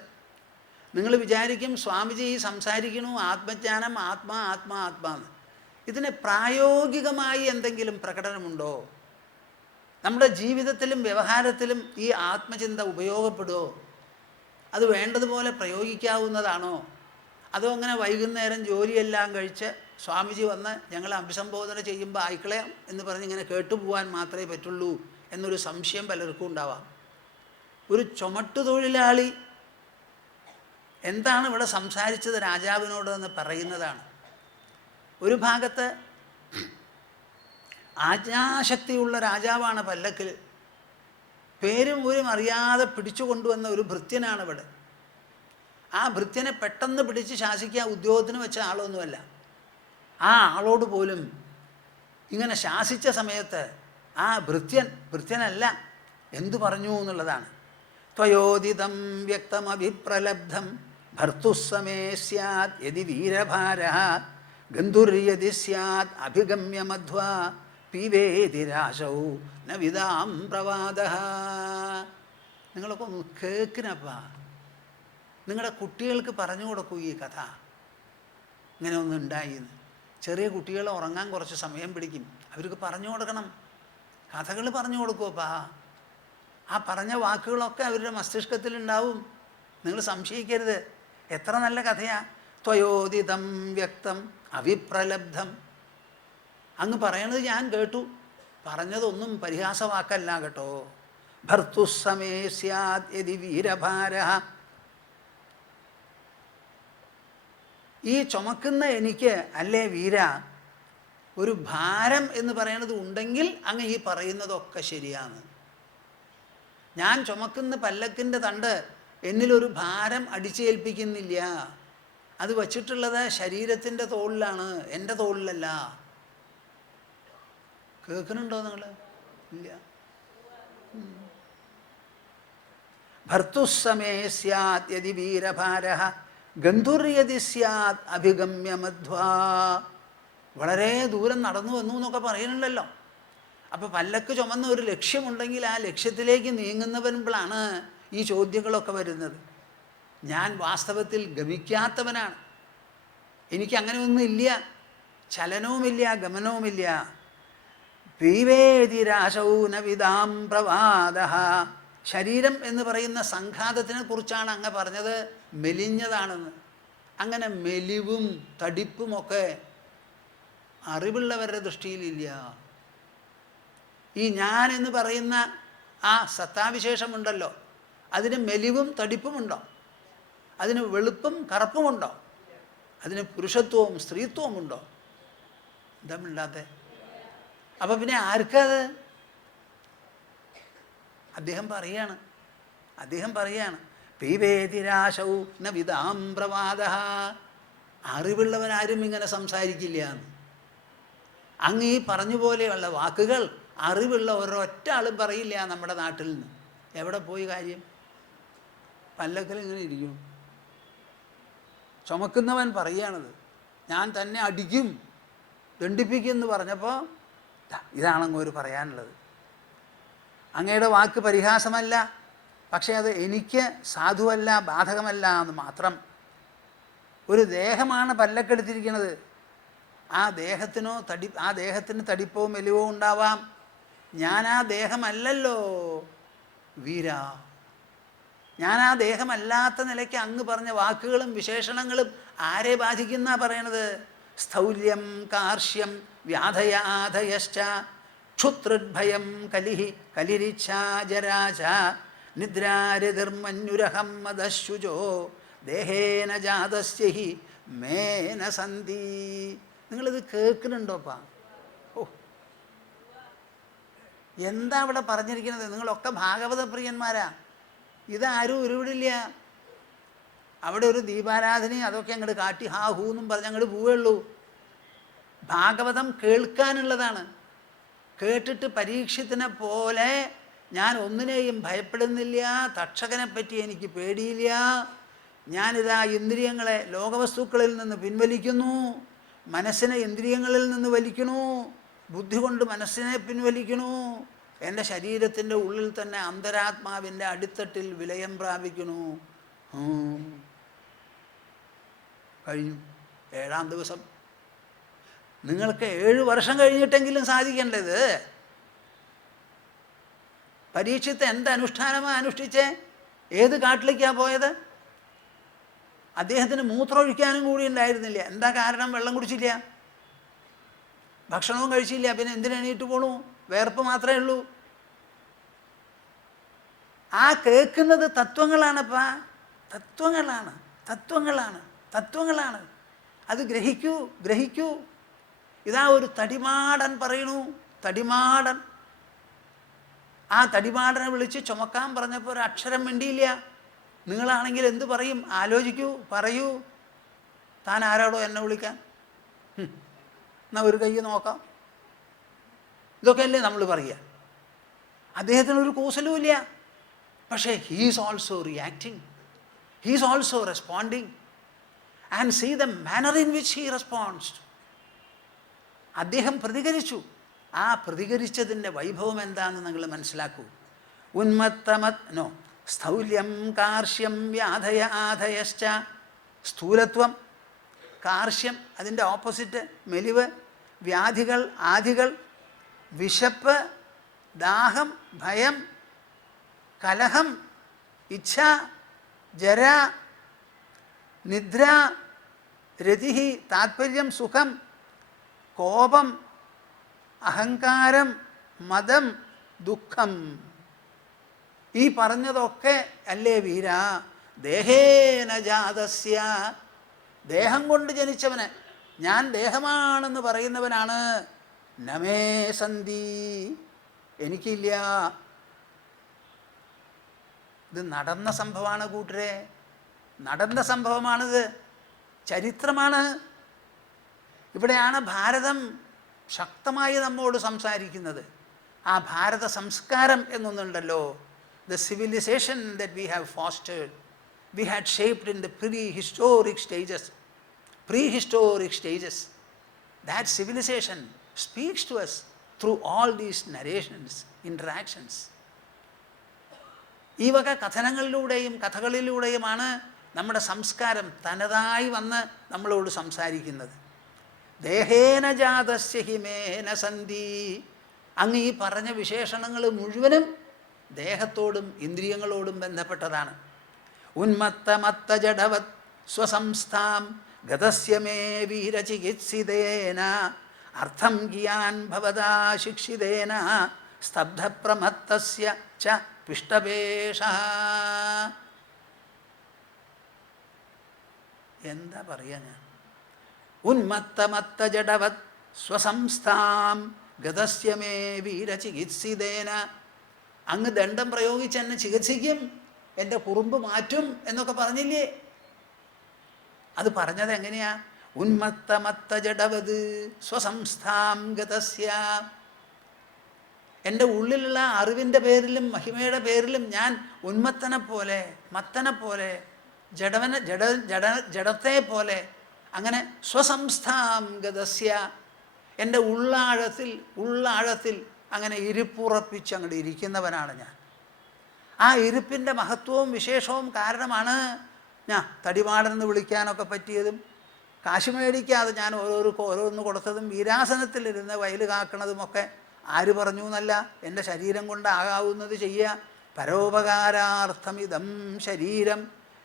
നിങ്ങൾ വിചാരിക്കും സ്വാമിജി സംസാരിക്കണു ആത്മജ്ഞാനം, ആത്മാ ആത്മാ ആത്മാന്ന്. ഇതിന് പ്രായോഗികമായി എന്തെങ്കിലും പ്രകടനമുണ്ടോ? നമ്മുടെ ജീവിതത്തിലും വ്യവഹാരത്തിലും ഈ ആത്മചിന്ത ഉപയോഗപ്പെടുമോ? അത് വേണ്ടതുപോലെ പ്രയോഗിക്കാവുന്നതാണോ? അതോ അങ്ങനെ വൈകുന്നേരം ജോലിയെല്ലാം കഴിച്ച് സ്വാമിജി വന്ന് ഞങ്ങളെ അഭിസംബോധന ചെയ്യുമ്പോൾ ആയിക്കളയാം എന്ന് പറഞ്ഞ് ഇങ്ങനെ കേട്ടുപോകാൻ മാത്രമേ പറ്റുള്ളൂ എന്നൊരു സംശയം പലർക്കും ഉണ്ടാവാം. ഒരു ചുമട്ടുതൊഴിലാളി എന്താണ് ഇവിടെ സംസാരിച്ചത് രാജാവിനോട് എന്ന് പറയുന്നതാണ്. ഒരു ഭാഗത്ത് ആജ്ഞാശക്തിയുള്ള രാജാവാണ് പല്ലക്കിൽ, പേരും ഊരും അറിയാതെ പിടിച്ചു കൊണ്ടുവന്ന ഒരു ഭൃത്യനാണ് ഇവിടെ. ആ ഭൃത്യനെ പെട്ടെന്ന് പിടിച്ച് ശാസിക്കാൻ ഉദ്യോഗത്തിന് വെച്ച ആളൊന്നുമല്ല. ആ ആളോട് പോലും ഇങ്ങനെ ശാസിച്ച സമയത്ത് ആ ഭൃത്യനല്ല എന്തു പറഞ്ഞു എന്നുള്ളതാണ്. ത്വയോദിതം വ്യക്തമഭിപ്രലബ്ധം ഭർത്തുസ്സമേ സ്യാത് യദി വീരഭാരഃ ഗന്ധുര്യതി സ്യാത് അഭിഗമ്യ മധ്വാ പീവേതി രാശൗ ന വിദാം പ്രവാദഃ. നിങ്ങളൊക്കെ ഒന്ന് കേൾക്കിനപ്പാ. നിങ്ങളുടെ കുട്ടികൾക്ക് പറഞ്ഞു കൊടുക്കൂ ഈ കഥ. ഇങ്ങനെ ഒന്നും ഉണ്ടായിന്ന്. ചെറിയ കുട്ടികൾ ഉറങ്ങാൻ കുറച്ച് സമയം പിടിക്കും, അവർക്ക് പറഞ്ഞു കൊടുക്കണം. കഥകൾ പറഞ്ഞു കൊടുക്കുമപ്പാ. ആ പറഞ്ഞ വാക്കുകളൊക്കെ അവരുടെ മസ്തിഷ്കത്തിലുണ്ടാവും, നിങ്ങൾ സംശയിക്കരുത്. എത്ര നല്ല കഥയാ. ത്വയോദിതം വ്യക്തം അവിപ്രലബ്ധം. അങ്ങ് പറയണത് ഞാൻ കേട്ടു, പറഞ്ഞതൊന്നും പരിഹാസവാക്കല്ല കേട്ടോ. ഭർത്തുസ്സമേ സ്യാത് യദി വീരഭാരഃ. ഈ ചുമക്കുന്ന എനിക്ക് അല്ലേ വീര, ഒരു ഭാരം എന്ന് പറയണത് ഉണ്ടെങ്കിൽ അങ്ങ് ഈ പറയുന്നതൊക്കെ ശരിയാണ്. ഞാൻ ചുമക്കുന്ന പല്ലക്കിൻ്റെ തണ്ട് എന്നിലൊരു ഭാരം അടിച്ചേൽപ്പിക്കുന്നില്ല. അത് വച്ചിട്ടുള്ളത് ശരീരത്തിൻ്റെ തോളിലാണ്, എൻ്റെ തോളിലല്ല. കേൾക്കുന്നുണ്ടോ നിങ്ങൾ? ഇല്ല. ഭർത്തുസ്സമേ സ്യാത് യദി വീരഭാരഃ ഗന്ധുര്യതി സ്യാത് അഭിഗമ്യ മധ്വാ. വളരെ ദൂരം നടന്നു വന്നു എന്നൊക്കെ പറയുന്നുണ്ടല്ലോ. അപ്പോൾ പല്ലക്ക് ചുമന്ന ഒരു ലക്ഷ്യമുണ്ടെങ്കിൽ ആ ലക്ഷ്യത്തിലേക്ക് നീങ്ങുന്നവരുമ്പോഴാണ് ഈ ചോദ്യങ്ങളൊക്കെ വരുന്നത്. ഞാൻ വാസ്തവത്തിൽ ഗമിക്കാത്തവനാണ്. എനിക്കങ്ങനെ ഒന്നുമില്ല, ചലനവുമില്ല, ഗമനവുമില്ല. പീവേതിരാശൗനവിതാം പ്രവാദ. ശരീരം എന്ന് പറയുന്ന സംഘാതത്തിനെ കുറിച്ചാണ് അങ്ങ് പറഞ്ഞത് മെലിഞ്ഞതാണെന്ന്. അങ്ങനെ മെലിവും തടിപ്പുമൊക്കെ അറിവുള്ളവരുടെ ദൃഷ്ടിയിലില്ല. ഈ ഞാൻ എന്ന് പറയുന്ന ആ സത്താവിശേഷമുണ്ടല്ലോ, അതിന് മെലിവും തടിപ്പുമുണ്ടോ? അതിന് വെളുപ്പും കറുപ്പുമുണ്ടോ? അതിന് പുരുഷത്വവും സ്ത്രീത്വവും ഉണ്ടോ? എന്താമില്ലാതെ? അപ്പം പിന്നെ ആർക്കത്? അദ്ദേഹം പറയാണ് പീവേതിരാശൗ ന വിതാം പ്രവാദ. അറിവുള്ളവരാരും ഇങ്ങനെ സംസാരിക്കില്ല എന്ന്. അങ്ങ് ഈ പറഞ്ഞു പോലെയുള്ള വാക്കുകൾ അറിവുള്ള ഒരൊറ്റ ആളും പറയില്ല നമ്മുടെ നാട്ടിൽ നിന്ന്. എവിടെ പോയി കാര്യം? പല്ലക്കൽ ഇങ്ങനെ ഇരിക്കും. ചുമക്കുന്നവൻ പറയുകയാണത്. ഞാൻ തന്നെ അടിക്കും, ദണ്ഡിപ്പിക്കും എന്ന് പറഞ്ഞപ്പോൾ ഇതാണങ്ങോര് പറയാനുള്ളത്. അങ്ങയുടെ വാക്ക് പരിഹാസമല്ല, പക്ഷേ അത് എനിക്ക് സാധുവല്ല, ബാധകമല്ല എന്ന് മാത്രം. ഒരു ദേഹമാണ് പല്ലക്കെടുത്തിരിക്കുന്നത്. ആ ദേഹത്തിന് തടിപ്പോ മെലിവോ ഉണ്ടാവാം. ഞാൻ ആ ദേഹമല്ലല്ലോ വീര. ഞാൻ ആ ദേഹമല്ലാത്ത നിലയ്ക്ക് അങ്ങ് പറഞ്ഞ വാക്കുകളും വിശേഷണങ്ങളും ആരെ ബാധിക്കുന്ന പറയണത്? സ്ഥൗല്യം കാർഷ്യം വ്യാധയാധയശ്ച ക്ഷുത്രുഭയം കലിരിച്ഛാ ജരാച നിദ്രാരതിർമന്യുരഹം മദശുജോ ദേഹേന ജാതസ്യ ഹി മേന സന്ധി. നിങ്ങളിത് കേൾക്കുന്നുണ്ടോപ്പാ? ഓ, എന്താ അവിടെ പറഞ്ഞിരിക്കുന്നത്? നിങ്ങളൊക്കെ ഭാഗവത പ്രിയന്മാരാ. ഇതാരും ഉരുവിടില്ല. അവിടെ ഒരു ദീപാരാധനയും അതൊക്കെ അങ്ങോട്ട് കാട്ടി ഹാ ഹൂ എന്നും പറഞ്ഞ് അങ്ങോട്ട് പോവുള്ളൂ. ഭാഗവതം കേൾക്കാനുള്ളതാണ്. കേട്ടിട്ട് പരീക്ഷത്തിനെ പോലെ ഞാൻ ഒന്നിനെയും ഭയപ്പെടുന്നില്ല, തക്ഷകനെ പറ്റി എനിക്ക് പേടിയില്ല, ഞാനിതാ ഇന്ദ്രിയങ്ങളെ ലോകവസ്തുക്കളിൽ നിന്ന് പിൻവലിക്കുന്നു, മനസ്സിനെ ഇന്ദ്രിയങ്ങളിൽ നിന്ന് വലിക്കണു, ബുദ്ധി കൊണ്ട് മനസ്സിനെ പിൻവലിക്കണു, എൻ്റെ ശരീരത്തിൻ്റെ ഉള്ളിൽ തന്നെ അന്തരാത്മാവിൻ്റെ അടിത്തട്ടിൽ വിലയം പ്രാപിക്കണു. കഴിഞ്ഞു 7-ാം ദിവസം. നിങ്ങൾക്ക് 7 വർഷം കഴിഞ്ഞിട്ടെങ്കിലും സാധിക്കേണ്ടത്. പരീക്ഷത്തെ എന്ത് അനുഷ്ഠാനമാണ് അനുഷ്ഠിച്ചേ? ഏത് കാട്ടിലേക്കാണ് പോയത്? അദ്ദേഹത്തിന് മൂത്രമൊഴിക്കാനും കൂടി ഉണ്ടായിരുന്നില്ല. എന്താ കാരണം? വെള്ളം കുടിച്ചില്ല, ഭക്ഷണവും കഴിച്ചില്ല. പിന്നെ എന്തിനെണീറ്റ് പോണു? വേർപ്പ് മാത്രമേ ഉള്ളൂ. ആ കേൾക്കുന്നത് തത്വങ്ങളാണപ്പാ, തത്വങ്ങളാണ്. അത് ഗ്രഹിക്കൂ. ഇതാ ഒരു തടിമാടൻ പറയണു, തടിമാടൻ. ആ തടിമാടനെ വിളിച്ച് ചുമക്കാൻ പറഞ്ഞപ്പോൾ ഒരു അക്ഷരം മിണ്ടിയില്ല. നിങ്ങളാണെങ്കിൽ എന്ത് പറയും? ആലോചിക്കൂ, പറയൂ. താൻ ആരോടോ എന്നെ വിളിക്കാൻ? എന്നാൽ ഒരു കൈ നോക്കാം. ഇതൊക്കെയല്ലേ നമ്മൾ പറയുക. അദ്ദേഹത്തിനൊരു കൂസലുമില്ല. പക്ഷേ he's also reacting, he's also responding. And see the manner in which he responds. അദ്ദേഹം പ്രതികരിച്ചു. ആ പ്രതികരിച്ചതിൻ്റെ വൈഭവം എന്താണെന്ന് നിങ്ങൾ മനസ്സിലാക്കൂ. സ്ഥൗല്യം കാർഷ്യം വ്യാധയ ആധയശ്ച. സ്ഥൂലത്വം, കാർഷ്യം അതിൻ്റെ ഓപ്പോസിറ്റ് മെലിവ്, വ്യാധികൾ ആധികൾ, വിശപ്പ്, ദാഹം, ഭയം, കലഹം, ഇച്ഛ, ജര, നിദ്ര, രതി, താത്പര്യം, സുഖം, കോപം, അഹങ്കാരം, മദം, ദുഃഖം. ഈ പറഞ്ഞതൊക്കെ അല്ലേ വീര ദേഹേന ജാതസ്യ. ദേഹം കൊണ്ട് ജനിച്ചവന്, ഞാൻ ദേഹമാണെന്ന് പറയുന്നവനാണ്. നമേ സന്ധി, എനിക്കില്ല. ഇത് നടന്ന സംഭവമാണ് കൂട്ടരെ, നടന്ന സംഭവമാണിത്, ചരിത്രമാണ്. ഇവിടെയാണ് ഭാരതം ശക്തമായി നമ്മോട് സംസാരിക്കുന്നത്. ആ ഭാരത സംസ്കാരം എന്നൊന്നുണ്ടല്ലോ, the civilization that we have fostered, we had shaped in the prehistoric stages. That civilization speaks to us through all these narrations, interactions. ഈ വക കഥനങ്ങളിലൂടെയും കഥകളിലൂടെയുമാണ് നമ്മുടെ സംസ്കാരം തനതായി വന്ന് നമ്മളോട് സംസാരിക്കുന്നത്. ദേഹേന ജാതസ്യ ഹിമേന സന്ധി. അങ്ങ് ഈ പറഞ്ഞ വിശേഷണങ്ങൾ മുഴുവനും ദേഹത്തോടും ഇന്ദ്രിയങ്ങളോടും ബന്ധപ്പെട്ടതാണ്. ഉന്മത്തമത്ത ജഡവത് സ്വസംസ്ഥാം ഗതസ്യ മേ വീരചികിത്സിതേന അർത്ഥം ഗിയാൻ ഭവതാ ശിക്ഷിതേന സ്തബ്ധപ്രമത്തസ്യ ച പിഷ്ടപേഷഃ. എന്താ പറയുക ഞാൻ? ഉന്മത്തമത്ത ജഡവത് സ്വസംസ്ഥാം ഗതസ്യ മേ വീരചികിത്സിതേന. അങ്ങ് ദണ്ഡം പ്രയോഗിച്ച് എന്നെ ചികിത്സിക്കും, എൻ്റെ കുറുമ്പ് മാറ്റും എന്നൊക്കെ പറഞ്ഞില്ലേ? അത് പറഞ്ഞത് എങ്ങനെയാ? ഉന്മത്തമത്ത ജഡവത് സ്വസംസ്ഥാം ഗതസ്യ. എൻ്റെ ഉള്ളിലുള്ള അറിവിൻ്റെ പേരിലും മഹിമയുടെ പേരിലും ഞാൻ ഉന്മത്തനെ പോലെ, മത്തനെ പോലെ, ജഡത്തെ പോലെ അങ്ങനെ സ്വസംസ്ഥാം ഗതസ്യ എൻ്റെ ഉള്ളാഴത്തിൽ അങ്ങനെ ഇരിപ്പുറപ്പിച്ച് അങ്ങോട്ട് ഇരിക്കുന്നവനാണ് ഞാൻ. ആ ഇരിപ്പിൻ്റെ മഹത്വവും വിശേഷവും കാരണമാണ് ഞാൻ തടിമാടെന്ന് വിളിക്കാനൊക്കെ പറ്റിയതും കാശ് മേടിക്കാതെ ഞാൻ ഓരോന്ന് കൊടുത്തതും വീരാസനത്തിലിരുന്ന് വയൽ കാക്കണതുമൊക്കെ. ആര് പറഞ്ഞു എന്നല്ല, എൻ്റെ ശരീരം കൊണ്ട് ആകാവുന്നത് ചെയ്യുക. പരോപകാരാർത്ഥം ഇതം ശരീരം.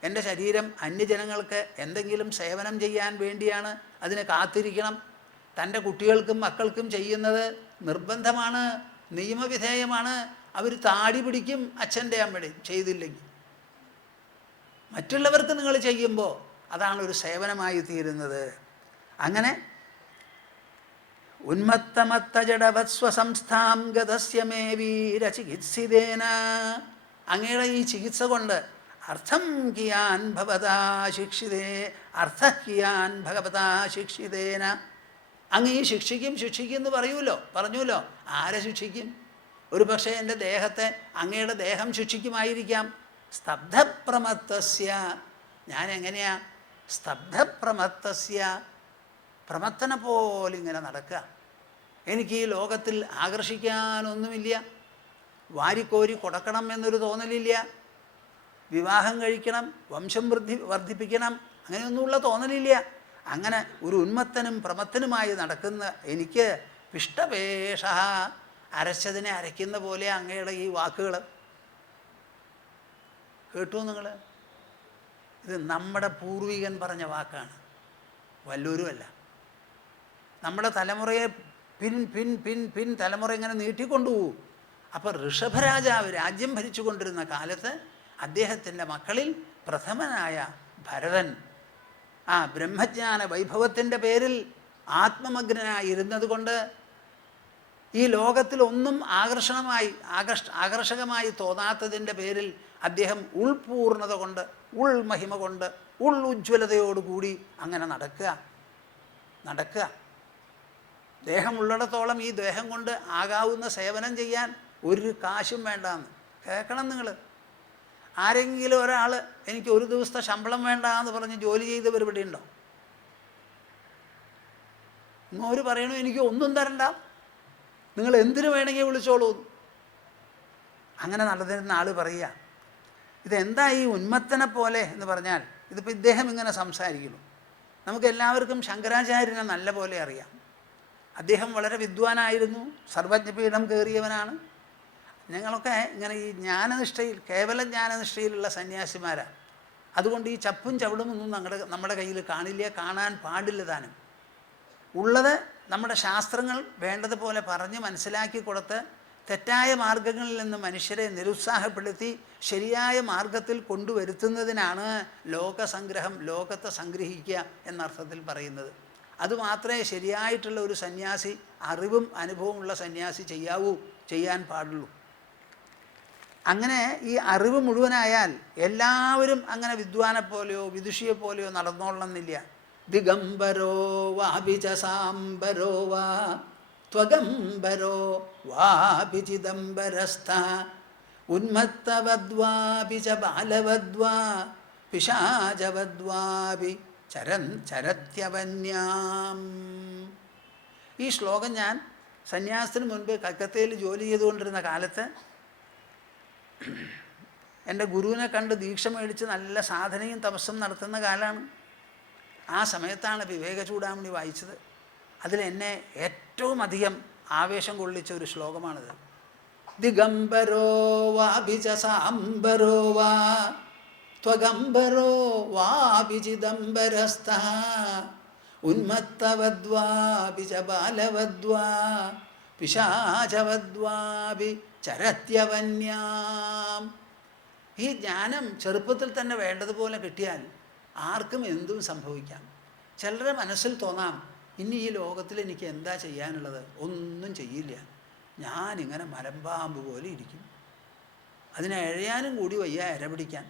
എൻ്റെ ശരീരം അന്യജനങ്ങൾക്ക് എന്തെങ്കിലും സേവനം ചെയ്യാൻ വേണ്ടിയാണ്. അതിന് കാത്തിരിക്കണം. തൻ്റെ കുട്ടികൾക്കും മക്കൾക്കും ചെയ്യുന്നത് നിർബന്ധമാണ്, നിയമവിധേയമാണ്. അവർ താടി പിടിക്കും അച്ഛൻ്റെ അമ്മയുടെയും ചെയ്തില്ലെങ്കിൽ. മറ്റുള്ളവർക്ക് നിങ്ങൾ ചെയ്യുമ്പോൾ അതാണ് ഒരു സേവനമായി തീരുന്നത്. അങ്ങനെ ഉന്മത്തമത്ത ജഡവത് സ്വസംസ്ഥാം ഗതസ്യ മേ വീരചികിത്സിതേന. അങ്ങയുടെ ഈ ചികിത്സ കൊണ്ട് അർത്ഥം കിയാൻ ഭവതാ ശിക്ഷിതേ അർത്ഥ കിയാൻ ഭഗവതാ ശിക്ഷിതേന. അങ്ങ് ഈ ശിക്ഷിക്കും എന്ന് പറഞ്ഞുല്ലോ. ആരെ ശിക്ഷിക്കും? ഒരു പക്ഷേ എൻ്റെ ദേഹത്തെ അങ്ങയുടെ ദേഹം ശിക്ഷിക്കുമായിരിക്കാം. സ്തബ്ധപ്രമത്തസ്യ. ഞാൻ എങ്ങനെയാ? സ്തബ്ധപ്രമത്തസ്യ, പ്രമത്തനെ പോലെ ഇങ്ങനെ നടക്കുക. എനിക്ക് ഈ ലോകത്തിൽ ആകർഷിക്കാനൊന്നുമില്ല. വാരിക്കോരി കൊടുക്കണം എന്നൊരു തോന്നലില്ല. വിവാഹം കഴിക്കണം, വംശം വർദ്ധിപ്പിക്കണം, അങ്ങനെയൊന്നുമുള്ള തോന്നലില്ല. അങ്ങനെ ഒരു ഉന്മത്തനും പ്രമത്തനുമായി നടക്കുന്ന എനിക്ക് പിഷ്ടപേഷ. അരച്ചതിനെ അരയ്ക്കുന്ന പോലെ അങ്ങയുടെ ഈ വാക്കുകൾ കേട്ടു നിങ്ങൾ? ഇത് നമ്മുടെ പൂർവികൻ പറഞ്ഞ വാക്കാണ്, വല്ലൂരുമല്ല. നമ്മുടെ തലമുറയെ പിൻ തലമുറ ഇങ്ങനെ നീട്ടിക്കൊണ്ടുപോകും. അപ്പോൾ ഋഷഭരാജാവ് രാജ്യം ഭരിച്ചു കൊണ്ടിരുന്ന കാലത്ത് അദ്ദേഹത്തിൻ്റെ മക്കളിൽ പ്രഥമനായ ഭരതൻ ആ ബ്രഹ്മജ്ഞാന വൈഭവത്തിൻ്റെ പേരിൽ ആത്മമഗ്നനായിരുന്നത് കൊണ്ട് ഈ ലോകത്തിൽ ഒന്നും ആകർഷകമായി തോന്നാത്തതിൻ്റെ പേരിൽ അദ്ദേഹം ഉൾപൂർണത കൊണ്ട്, ഉൾമഹിമ കൊണ്ട്, ഉജ്ജ്വലതയോടുകൂടി അങ്ങനെ നടക്കുക. ദേഹമുള്ളിടത്തോളം ഈ ദേഹം കൊണ്ട് ആകാവുന്ന സേവനം ചെയ്യാൻ ഒരു കാശും വേണ്ടാന്ന് കേൾക്കണം നിങ്ങൾ. ആരെങ്കിലും ഒരാൾ എനിക്ക് ഒരു ദിവസത്തെ ശമ്പളം വേണ്ട എന്ന് പറഞ്ഞ് ജോലി ചെയ്തവർ ഇവിടെ ഉണ്ടോ? ഇങ്ങോര് പറയണു എനിക്ക് ഒന്നും തരണ്ട, നിങ്ങൾ എന്തിനു വേണമെങ്കിൽ വിളിച്ചോളൂ. അങ്ങനെ നടന്നിരുന്ന ആൾ പറയുക, ഇതെന്താ ഈ ഉന്മത്തനെ പോലെ എന്ന് പറഞ്ഞാൽ, ഇതിപ്പോൾ ഇദ്ദേഹം ഇങ്ങനെ സംസാരിക്കുന്നു. നമുക്ക് എല്ലാവർക്കും ശങ്കരാചാര്യനെ നല്ല പോലെ അറിയാം. അദ്ദേഹം വളരെ വിദ്വാനായിരുന്നു, സർവജ്ഞപീഠം കയറിയവനാണ്. ഞങ്ങളൊക്കെ ഇങ്ങനെ ഈ ജ്ഞാനനിഷ്ഠയിൽ, കേവല ജ്ഞാനനിഷ്ഠയിലുള്ള സന്യാസിമാരാണ്. അതുകൊണ്ട് ഈ ചപ്പും ചവിടുമൊന്നും നമ്മുടെ കയ്യിൽ കാണില്ല, കാണാൻ പാടില്ല താനും. ഉള്ളത് നമ്മുടെ ശാസ്ത്രങ്ങൾ വേണ്ടതുപോലെ പറഞ്ഞ് മനസ്സിലാക്കി കൊടുത്ത് തെറ്റായ മാർഗങ്ങളിൽ നിന്ന് മനുഷ്യരെ നിരുത്സാഹപ്പെടുത്തി ശരിയായ മാർഗത്തിൽ കൊണ്ടുവരുത്തുന്നതിനാണ് ലോകസംഗ്രഹം, ലോകത്തെ സംഗ്രഹിക്കുക എന്നർത്ഥത്തിൽ പറയുന്നത്. അതുമാത്രമേ ശരിയായിട്ടുള്ള ഒരു സന്യാസി, അറിവും അനുഭവമുള്ള സന്യാസി ചെയ്യാൻ പാടുള്ളൂ. അങ്ങനെ ഈ അറിവ് മുഴുവനായാൽ എല്ലാവരും അങ്ങനെ വിദ്വാനെ പോലെയോ വിദുഷിയെ പോലെയോ നടന്നോളണമെന്നില്ല. ദിഗംബരോ വാഭിച സാംബരോ വാ ത്വഗംബരോ വാഭി ചിദംബരസ്ഥ ഉന്മത്തവദ്വാപി ച ബാലവദ്വാ പിശാചവദ്വാപി ചരത്യവന്യാം. ഈ ശ്ലോകം ഞാൻ സന്യാസത്തിന് മുൻപ് കൽക്കത്തയിൽ ജോലി ചെയ്തുകൊണ്ടിരുന്ന കാലത്ത് എൻ്റെ ഗുരുവിനെ കണ്ട് ദീക്ഷ മേടിച്ച് നല്ല സാധനയും തപസ്സും നടത്തുന്ന കാലമാണ്. ആ സമയത്താണ് വിവേക ചൂടാമണി വായിച്ചത്. അതിലെന്നെ ഏറ്റവും അധികം ആവേശം കൊള്ളിച്ച ഒരു ശ്ലോകമാണിത്. ദിഗംബരോ വാഭിജസാംബരോ വാ ത്വഗംബരോ വാഭിചിദംബരസ്ഥഃ ഉന്മത്തവദ്വാപി ച ബാലവദ്വാ പിശാചവദ്വാപി ചരത്യവന്യാം. ഈ ജ്ഞാനം ചെറുപ്പത്തിൽ തന്നെ വേണ്ടതുപോലെ കിട്ടിയാൽ ആർക്കും എന്തും സംഭവിക്കാം. ചിലരുടെ മനസ്സിൽ തോന്നാം, ഇനി ഈ ലോകത്തിൽ എനിക്ക് എന്താ ചെയ്യാനുള്ളത്? ഒന്നും ചെയ്യില്ല, ഞാനിങ്ങനെ മലമ്പാമ്പ് പോലെ ഇരിക്കും, അതിനെ എഴയാനും കൂടി വയ്യ ഇര പിടിക്കാൻ.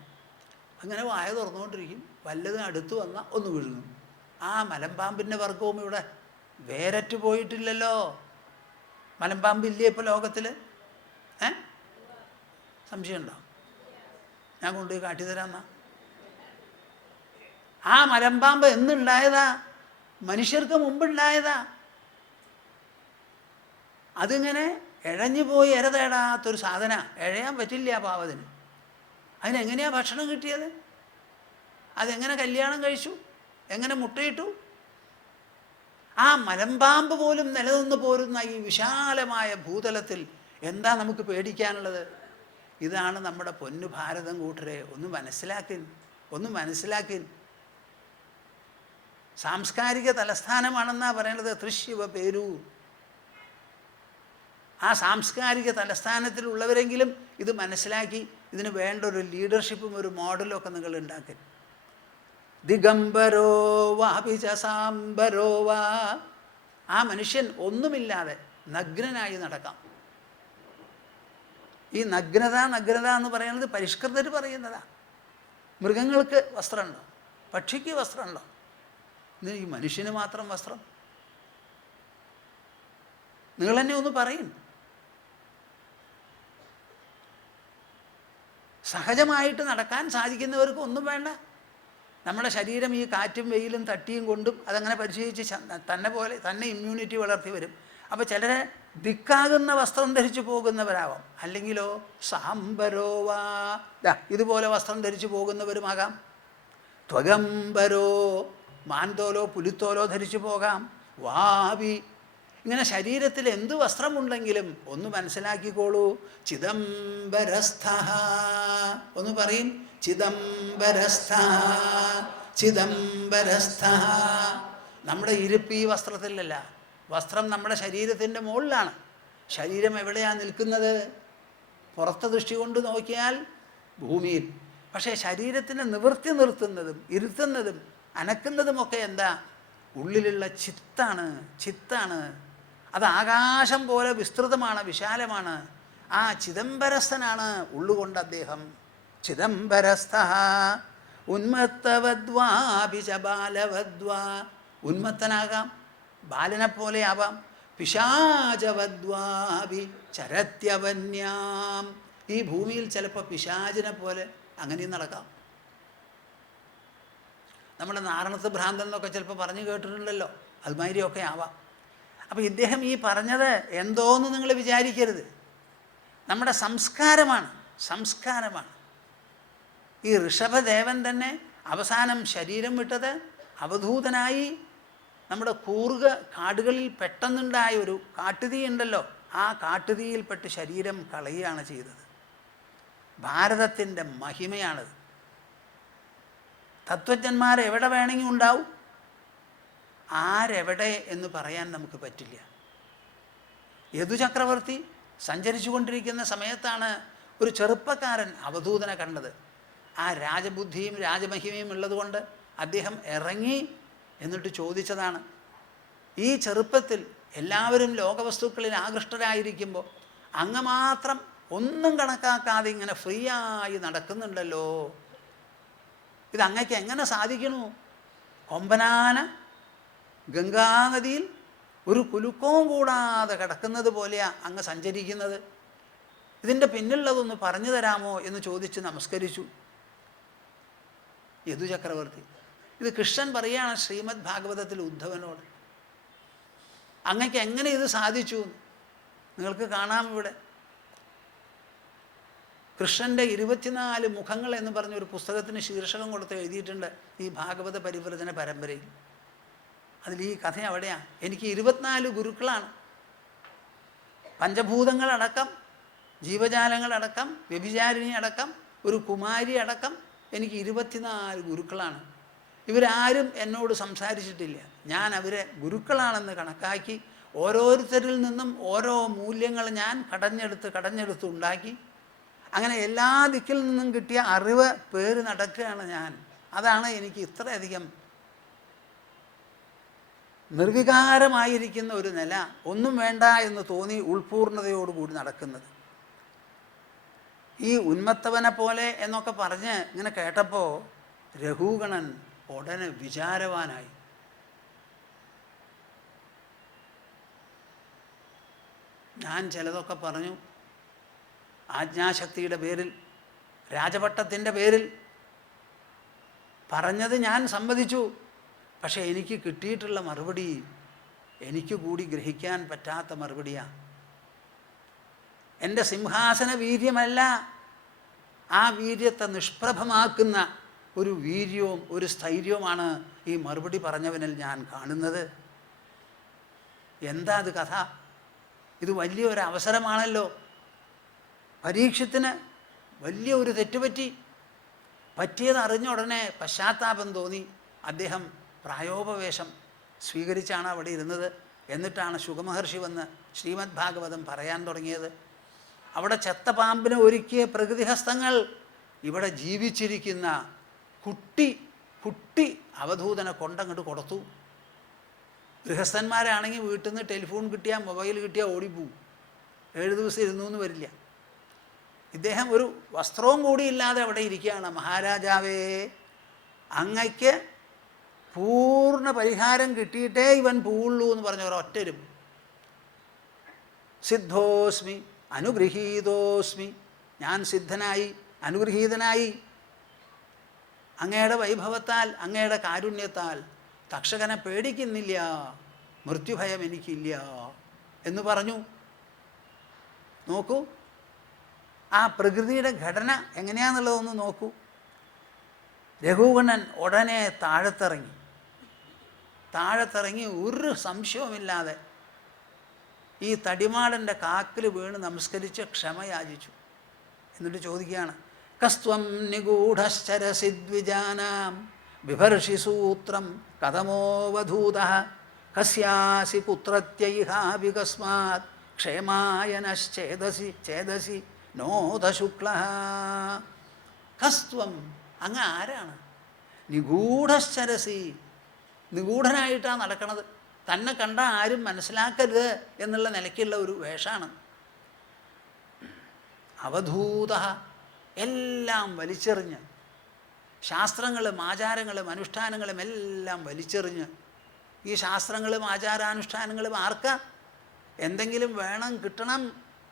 അങ്ങനെ വായ തുറന്നുകൊണ്ടിരിക്കും, വല്ലതും അടുത്ത് വന്നാൽ ഒന്ന് വിഴുങ്ങും. ആ മലമ്പാമ്പിൻ്റെ വർഗവും ഇവിടെ വേരറ്റ് പോയിട്ടില്ലല്ലോ. മലമ്പാമ്പില്ലേ ഇപ്പോൾ ലോകത്തിൽ? സംശയമുണ്ടോ? ഞാൻ കൊണ്ടുപോയി കാട്ടിത്തരാമെന്നാ. ആ മലമ്പാമ്പ് എന്നുണ്ടായതാ? മനുഷ്യർക്ക് മുമ്പുണ്ടായതാ. അതിങ്ങനെ ഇഴഞ്ഞു പോയി ഇര തേടാത്തൊരു സാധന, ഇഴയാൻ പറ്റില്ല പാവത്തിന്. അതിനെങ്ങനെയാണ് ഭക്ഷണം കിട്ടിയത്? അതെങ്ങനെ കല്യാണം കഴിച്ചു? എങ്ങനെ മുട്ടയിട്ടു? ആ മലമ്പാമ്പ് പോലും നിലനിന്ന് പോരുന്ന ഈ വിശാലമായ ഭൂതലത്തിൽ എന്താ നമുക്ക് പേടിക്കാനുള്ളത്? ഇതാണ് നമ്മുടെ പൊന്നു ഭാരതം കൂട്ടരെ. ഒന്ന് മനസ്സിലാക്കി. സാംസ്കാരിക തലസ്ഥാനമാണെന്നാണ് പറയണത് തൃശ്ശിവ പേരൂർ. ആ സാംസ്കാരിക തലസ്ഥാനത്തിലുള്ളവരെങ്കിലും ഇത് മനസ്സിലാക്കി ഇതിന് വേണ്ട ഒരു ലീഡർഷിപ്പും ഒരു മോഡലും ഒക്കെ നിങ്ങൾ ഉണ്ടാക്കി. ദിഗംബരോ വാപിചസാംബരോ വാ. ആ മനുഷ്യൻ ഒന്നുമില്ലാതെ നഗ്നനായി നടക്കാം. ഈ നഗ്നത എന്ന് പറയുന്നത് പരിഷ്കൃതർ പറയുന്നതാ. മൃഗങ്ങൾക്ക് വസ്ത്രമുണ്ടോ? പക്ഷിക്ക് വസ്ത്രമുണ്ടോ? ഇന്ന് ഈ മനുഷ്യന് മാത്രം വസ്ത്രം? നിങ്ങൾ തന്നെ ഒന്ന് പറയും. സഹജമായിട്ട് നടക്കാൻ സാധിക്കുന്നവർക്ക് ഒന്നും വേണ്ട. നമ്മുടെ ശരീരം ഈ കാറ്റും വെയിലും തട്ടിയും കൊണ്ടും അതങ്ങനെ പരിശീലിച്ച് തന്നെ ഇമ്മ്യൂണിറ്റി വളർത്തി വരും. അപ്പോൾ ചിലരെ ദിക്കാകുന്ന വസ്ത്രം ധരിച്ചു പോകുന്നവരാവാം. അല്ലെങ്കിലോ സാംബരോവാ, ഇതുപോലെ വസ്ത്രം ധരിച്ചു പോകുന്നവരുമാകാം. ത്വഗംബരോ, മാൻതോലോ പുലിത്തോലോ ധരിച്ചു പോകാം. വാവി, ഇങ്ങനെ ശരീരത്തിൽ എന്ത് വസ്ത്രമുണ്ടെങ്കിലും ഒന്ന് മനസ്സിലാക്കിക്കോളൂ. ചിദംബരസ്ഥ, ഒന്ന് പറയും. ചിദംബരസ്ഥ. നമ്മുടെ ഇരിപ്പ് ഈ വസ്ത്രത്തിലല്ല. വസ്ത്രം നമ്മുടെ ശരീരത്തിൻ്റെ മുകളിലാണ്. ശരീരം എവിടെയാണ് നിൽക്കുന്നത്? പുറത്തെ ദൃഷ്ടി കൊണ്ട് നോക്കിയാൽ ഭൂമിയിൽ. പക്ഷേ ശരീരത്തിനെ നിവർത്തി നിർത്തുന്നതും ഇരുത്തുന്നതും അനക്കുന്നതുമൊക്കെ എന്താ? ഉള്ളിലുള്ള ചിത്താണ്. അത് ആകാശം പോലെ വിസ്തൃതമാണ്, വിശാലമാണ്. ആ ചിദംബരസ്ഥനാണ് ഉള്ളുകൊണ്ട് അദ്ദേഹം. ചിദംബരസ്ഥ ഉന്മത്തവദ്വാപി ച ബാലവദ്വാ. ഉന്മത്തനാകാം, ബാലനെപ്പോലെ ആവാം. പിശാചവദ്വാപി ചരത്യവന്യാം. ഈ ഭൂമിയിൽ ചിലപ്പോൾ പിശാചിനെ പോലെ അങ്ങനെയും നടക്കാം. നമ്മുടെ നാരണത്ത് ഭ്രാന്തൻ എന്നൊക്കെ ചിലപ്പോൾ പറഞ്ഞു കേട്ടിട്ടുണ്ടല്ലോ, അതുമാതിരിയൊക്കെ ആവാം. അപ്പോൾ ഇദ്ദേഹം ഈ പറഞ്ഞത് എന്തോന്ന് നിങ്ങൾ വിചാരിക്കരുത്. നമ്മുടെ സംസ്കാരമാണ്. ഈ ഋഷഭദേവൻ തന്നെ അവസാനം ശരീരം വിട്ടത് അവധൂതനായി നമ്മുടെ കൂർഗ കാടുകളിൽ പെട്ടെന്നുണ്ടായ ഒരു കാട്ടുതീ ഉണ്ടല്ലോ, ആ കാട്ടുതീയിൽപ്പെട്ട് ശരീരം കളയുകയാണ് ചെയ്തത്. ഭാരതത്തിൻ്റെ മഹിമയാണത്. തത്വജ്ഞന്മാർ എവിടെ വേണമെങ്കിൽ ഉണ്ടാവും, ആരെവിടെ എന്ന് പറയാൻ നമുക്ക് പറ്റില്ല. യദുചക്രവർത്തി സഞ്ചരിച്ചു കൊണ്ടിരിക്കുന്ന സമയത്താണ് ഒരു ചെറുപ്പക്കാരൻ അവധൂതനെ കണ്ടത്. ആ രാജബുദ്ധിയും രാജമഹിമയും ഉള്ളതുകൊണ്ട് അദ്ദേഹം ഇറങ്ങി എന്നിട്ട് ചോദിച്ചതാണ്, ഈ ചെറുപ്പത്തിൽ എല്ലാവരും ലോകവസ്തുക്കളിൽ ആകൃഷ്ടരായിരിക്കുമ്പോൾ അങ്ങ് മാത്രം ഒന്നും കണക്കാക്കാതെ ഇങ്ങനെ ഫ്രീ ആയി നടക്കുന്നുണ്ടല്ലോ, ഇത് അങ്ങക്ക് എങ്ങനെ സാധിക്കണു? കൊമ്പനാന ഗംഗാനദിയിൽ ഒരു കുലുക്കവും കൂടാതെ കിടക്കുന്നത് പോലെയാണ് അങ്ങ് സഞ്ചരിക്കുന്നത്. ഇതിൻ്റെ പിന്നിലുള്ളതൊന്ന് പറഞ്ഞു തരാമോ എന്ന് ചോദിച്ച് നമസ്കരിച്ചു യദുചക്രവർത്തി. ഇത് കൃഷ്ണൻ പറയുകയാണ് ശ്രീമദ് ഭാഗവതത്തിൽ ഉദ്ധവനോട്, അങ്ങക്ക് എങ്ങനെ ഇത് സാധിച്ചു? നിങ്ങൾക്ക് കാണാം ഇവിടെ കൃഷ്ണൻ്റെ 24 മുഖങ്ങൾ എന്ന് പറഞ്ഞൊരു പുസ്തകത്തിന് ശീർഷകം കൊടുത്ത് എഴുതിയിട്ടുണ്ട് ഈ ഭാഗവത പരിവ്രജന പരമ്പരയിൽ. അതിൽ ഈ കഥ അവിടെയാണ്. എനിക്ക് 24 ഗുരുക്കളാണ്. പഞ്ചഭൂതങ്ങളടക്കം, ജീവജാലങ്ങളടക്കം, വ്യഭിചാരിണി അടക്കം, ഒരു കുമാരി അടക്കം എനിക്ക് 24 ഗുരുക്കളാണ്. ഇവരാരും എന്നോട് സംസാരിച്ചിട്ടില്ല. ഞാൻ അവരെ ഗുരുക്കളാണെന്ന് കണക്കാക്കി ഓരോരുത്തരിൽ നിന്നും ഓരോ മൂല്യങ്ങൾ ഞാൻ കടഞ്ഞെടുത്ത് ഉണ്ടാക്കി. അങ്ങനെ എല്ലാ ദിക്കിൽ നിന്നും കിട്ടിയ അറിവ് പേര് നടക്കുകയാണ് ഞാൻ. അതാണ് എനിക്ക് ഇത്രയധികം നിർവികാരമായിരിക്കുന്ന ഒരു നില, ഒന്നും വേണ്ട എന്ന് തോന്നി ഉൾപൂർണതയോടുകൂടി നടക്കുന്നത്. ഈ ഉന്മത്തവനെ പോലെ എന്നൊക്കെ പറഞ്ഞ് ഇങ്ങനെ കേട്ടപ്പോൾ രഘുഗണൻ ഉടനെ വിചാരവാനായി. ഞാൻ ചിലതൊക്കെ പറഞ്ഞു. ആജ്ഞാശക്തിയുടെ പേരിൽ, രാജപട്ടത്തിൻ്റെ പേരിൽ പറഞ്ഞത് ഞാൻ സമ്മതിച്ചു. പക്ഷേ എനിക്ക് കിട്ടിയിട്ടുള്ള മറുപടി എനിക്ക് കൂടി ഗ്രഹിക്കാൻ പറ്റാത്ത മറുപടിയാണ്. എൻ്റെ സിംഹാസന വീര്യമല്ല, ആ വീര്യത്തെ നിഷ്പ്രഭമാക്കുന്ന ഒരു വീര്യവും ഒരു സ്ഥൈര്യവുമാണ് ഈ മറുപടി പറഞ്ഞവനിൽ ഞാൻ കാണുന്നത്. എന്താ അത് കഥ? ഇത് വലിയൊരു അവസരമാണല്ലോ. പരീക്ഷത്തിന് വലിയ ഒരു തെറ്റുപറ്റി. പറ്റിയത് അറിഞ്ഞ ഉടനെ പശ്ചാത്താപം തോന്നി. അദ്ദേഹം പ്രായോപവേശം സ്വീകരിച്ചാണ് അവിടെ ഇരുന്നത്. എന്നിട്ടാണ് ശുകമഹർഷി വന്ന് ശ്രീമദ് ഭാഗവതം പറയാൻ തുടങ്ങിയത്. അവിടെ ചെത്തപാമ്പിനെ ഒരുക്കിയ പ്രകൃതിഹസ്തങ്ങൾ ഇവിടെ ജീവിച്ചിരിക്കുന്ന കുട്ടി അവധൂതനെ കൊണ്ടങ്ങോട്ട് കൊടുത്തു. ഗൃഹസ്ഥന്മാരാണെങ്കിൽ വീട്ടിൽ നിന്ന് ടെലിഫോൺ കിട്ടിയാൽ, മൊബൈൽ കിട്ടിയാൽ ഓടിപ്പോവും. 7 ദിവസം ഇരുന്നു എന്ന് വരില്ല. ഇദ്ദേഹം ഒരു വസ്ത്രവും കൂടി ഇല്ലാതെ അവിടെ ഇരിക്കുകയാണ്. മഹാരാജാവേ, അങ്ങയ്ക്ക് പൂർണ്ണ പരിഹാരം കിട്ടിയിട്ടേ ഇവൻ പോവുള്ളൂ എന്ന് പറഞ്ഞ ഒരൊറ്റരും. സിദ്ധോസ്മി അനുഗൃഹീതോസ്മി, ഞാൻ സിദ്ധനായി, അനുഗൃഹീതനായി. അങ്ങയുടെ വൈഭവത്താൽ, അങ്ങയുടെ കാരുണ്യത്താൽ തക്ഷകനെ പേടിക്കുന്നില്ല, മൃത്യുഭയം എനിക്കില്ല എന്ന് പറഞ്ഞു. നോക്കൂ, ആ പ്രകൃതിയുടെ ഘടന എങ്ങനെയാണെന്നുള്ളതൊന്ന് നോക്കൂ. രഘുഗണൻ ഉടനെ താഴത്തിറങ്ങി ഒരു സംശയവുമില്ലാതെ ഈ തടിമാടൻ്റെ കാക്കിൽ വീണ് നമസ്കരിച്ച് ക്ഷമയാചിച്ചു. എന്നിട്ട് ചോദിക്കുകയാണ്, കസ്ത്വം നിഗൂഢശ്ചരസിദ്വിജാനാം ബിഭർഷി സൂത്രം കഥമോവധൂതഃ കസ്യാസി പുത്രത്യൈഹാവികസ്മാത് ക്ഷേമായനശ്ചേദസി നോധശുക്ലഃ. കസ്ത്വം, അങ്ങ് ആരാണ്? നിഗൂഢശ്ചരസി, നിഗൂഢനായിട്ടാണ് നടക്കണത്. തന്നെ കണ്ട ആരും മനസ്സിലാക്കരുത് എന്നുള്ള നിലയ്ക്കുള്ള ഒരു വേഷമാണ്. അവധൂത, എല്ലാം വലിച്ചെറിഞ്ഞ്, ശാസ്ത്രങ്ങളും ആചാരങ്ങളും അനുഷ്ഠാനങ്ങളും എല്ലാം വലിച്ചെറിഞ്ഞ്. ഈ ശാസ്ത്രങ്ങളും ആചാരാനുഷ്ഠാനങ്ങളും ആർക്കാ? എന്തെങ്കിലും വേണം, കിട്ടണം,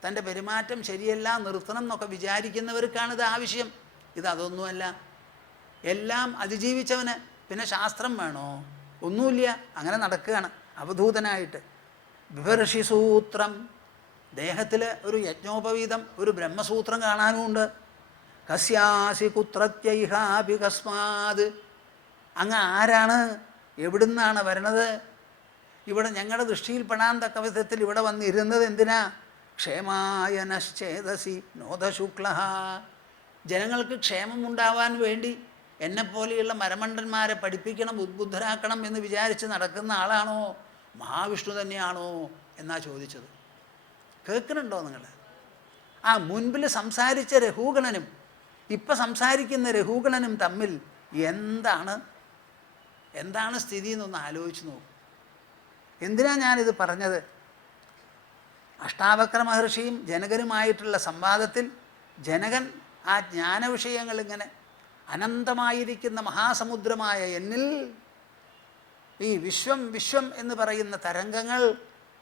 തൻ്റെ പെരുമാറ്റം ശരിയല്ല, നിർത്തണം എന്നൊക്കെ വിചാരിക്കുന്നവർക്കാണിത് ആവശ്യം. ഇതൊന്നുമല്ല. എല്ലാം അതിജീവിച്ചവന് പിന്നെ ശാസ്ത്രം വേണോ? ഒന്നുമില്ല. അങ്ങനെ നടക്കുകയാണ് അവധൂതനായിട്ട്. ബിഭർഷി സൂത്രം, ദേഹത്തിൽ ഒരു യജ്ഞോപവീതം, ഒരു ബ്രഹ്മസൂത്രം കാണാനുമുണ്ട്. കസ്യാസി കുത്രത്യൈഹാഭികസ്മാത്, അങ്ങ് ആരാണ്? എവിടുന്നാണ് വരണത്? ഇവിടെ ഞങ്ങളുടെ ദൃഷ്ടിയിൽപ്പെടാൻ തക്ക വിധത്തിൽ ഇവിടെ വന്നിരുന്നത് എന്തിനാ? ക്ഷേമായനശ്ചേദസി നോധശുക്ലഃ, ജനങ്ങൾക്ക് ക്ഷേമമുണ്ടാവാൻ വേണ്ടി എന്നെപ്പോലെയുള്ള മരമണ്ടന്മാരെ പഠിപ്പിക്കണം, ഉദ്ബുദ്ധരാക്കണം എന്ന് വിചാരിച്ച് നടക്കുന്ന ആളാണോ? മഹാവിഷ്ണു തന്നെയാണോ എന്നാ ചോദിച്ചത്. കേൾക്കുന്നുണ്ടോ നിങ്ങൾ? ആ മുൻപിൽ സംസാരിച്ച രഘുഗണനും ഇപ്പം സംസാരിക്കുന്ന രഘുഗണനും തമ്മിൽ എന്താണ് സ്ഥിതി എന്നൊന്ന് ആലോചിച്ച് നോക്കും. എന്തിനാ ഞാനിത് പറഞ്ഞത്? അഷ്ടാവക്ര മഹർഷിയും ജനകനുമായിട്ടുള്ള സംവാദത്തിൽ ജനകൻ ആ ജ്ഞാനവിഷയങ്ങളിങ്ങനെ അനന്തമായിരിക്കുന്ന മഹാസമുദ്രമായ എന്നിൽ ഈ വിശ്വം എന്ന് പറയുന്ന തരംഗങ്ങൾ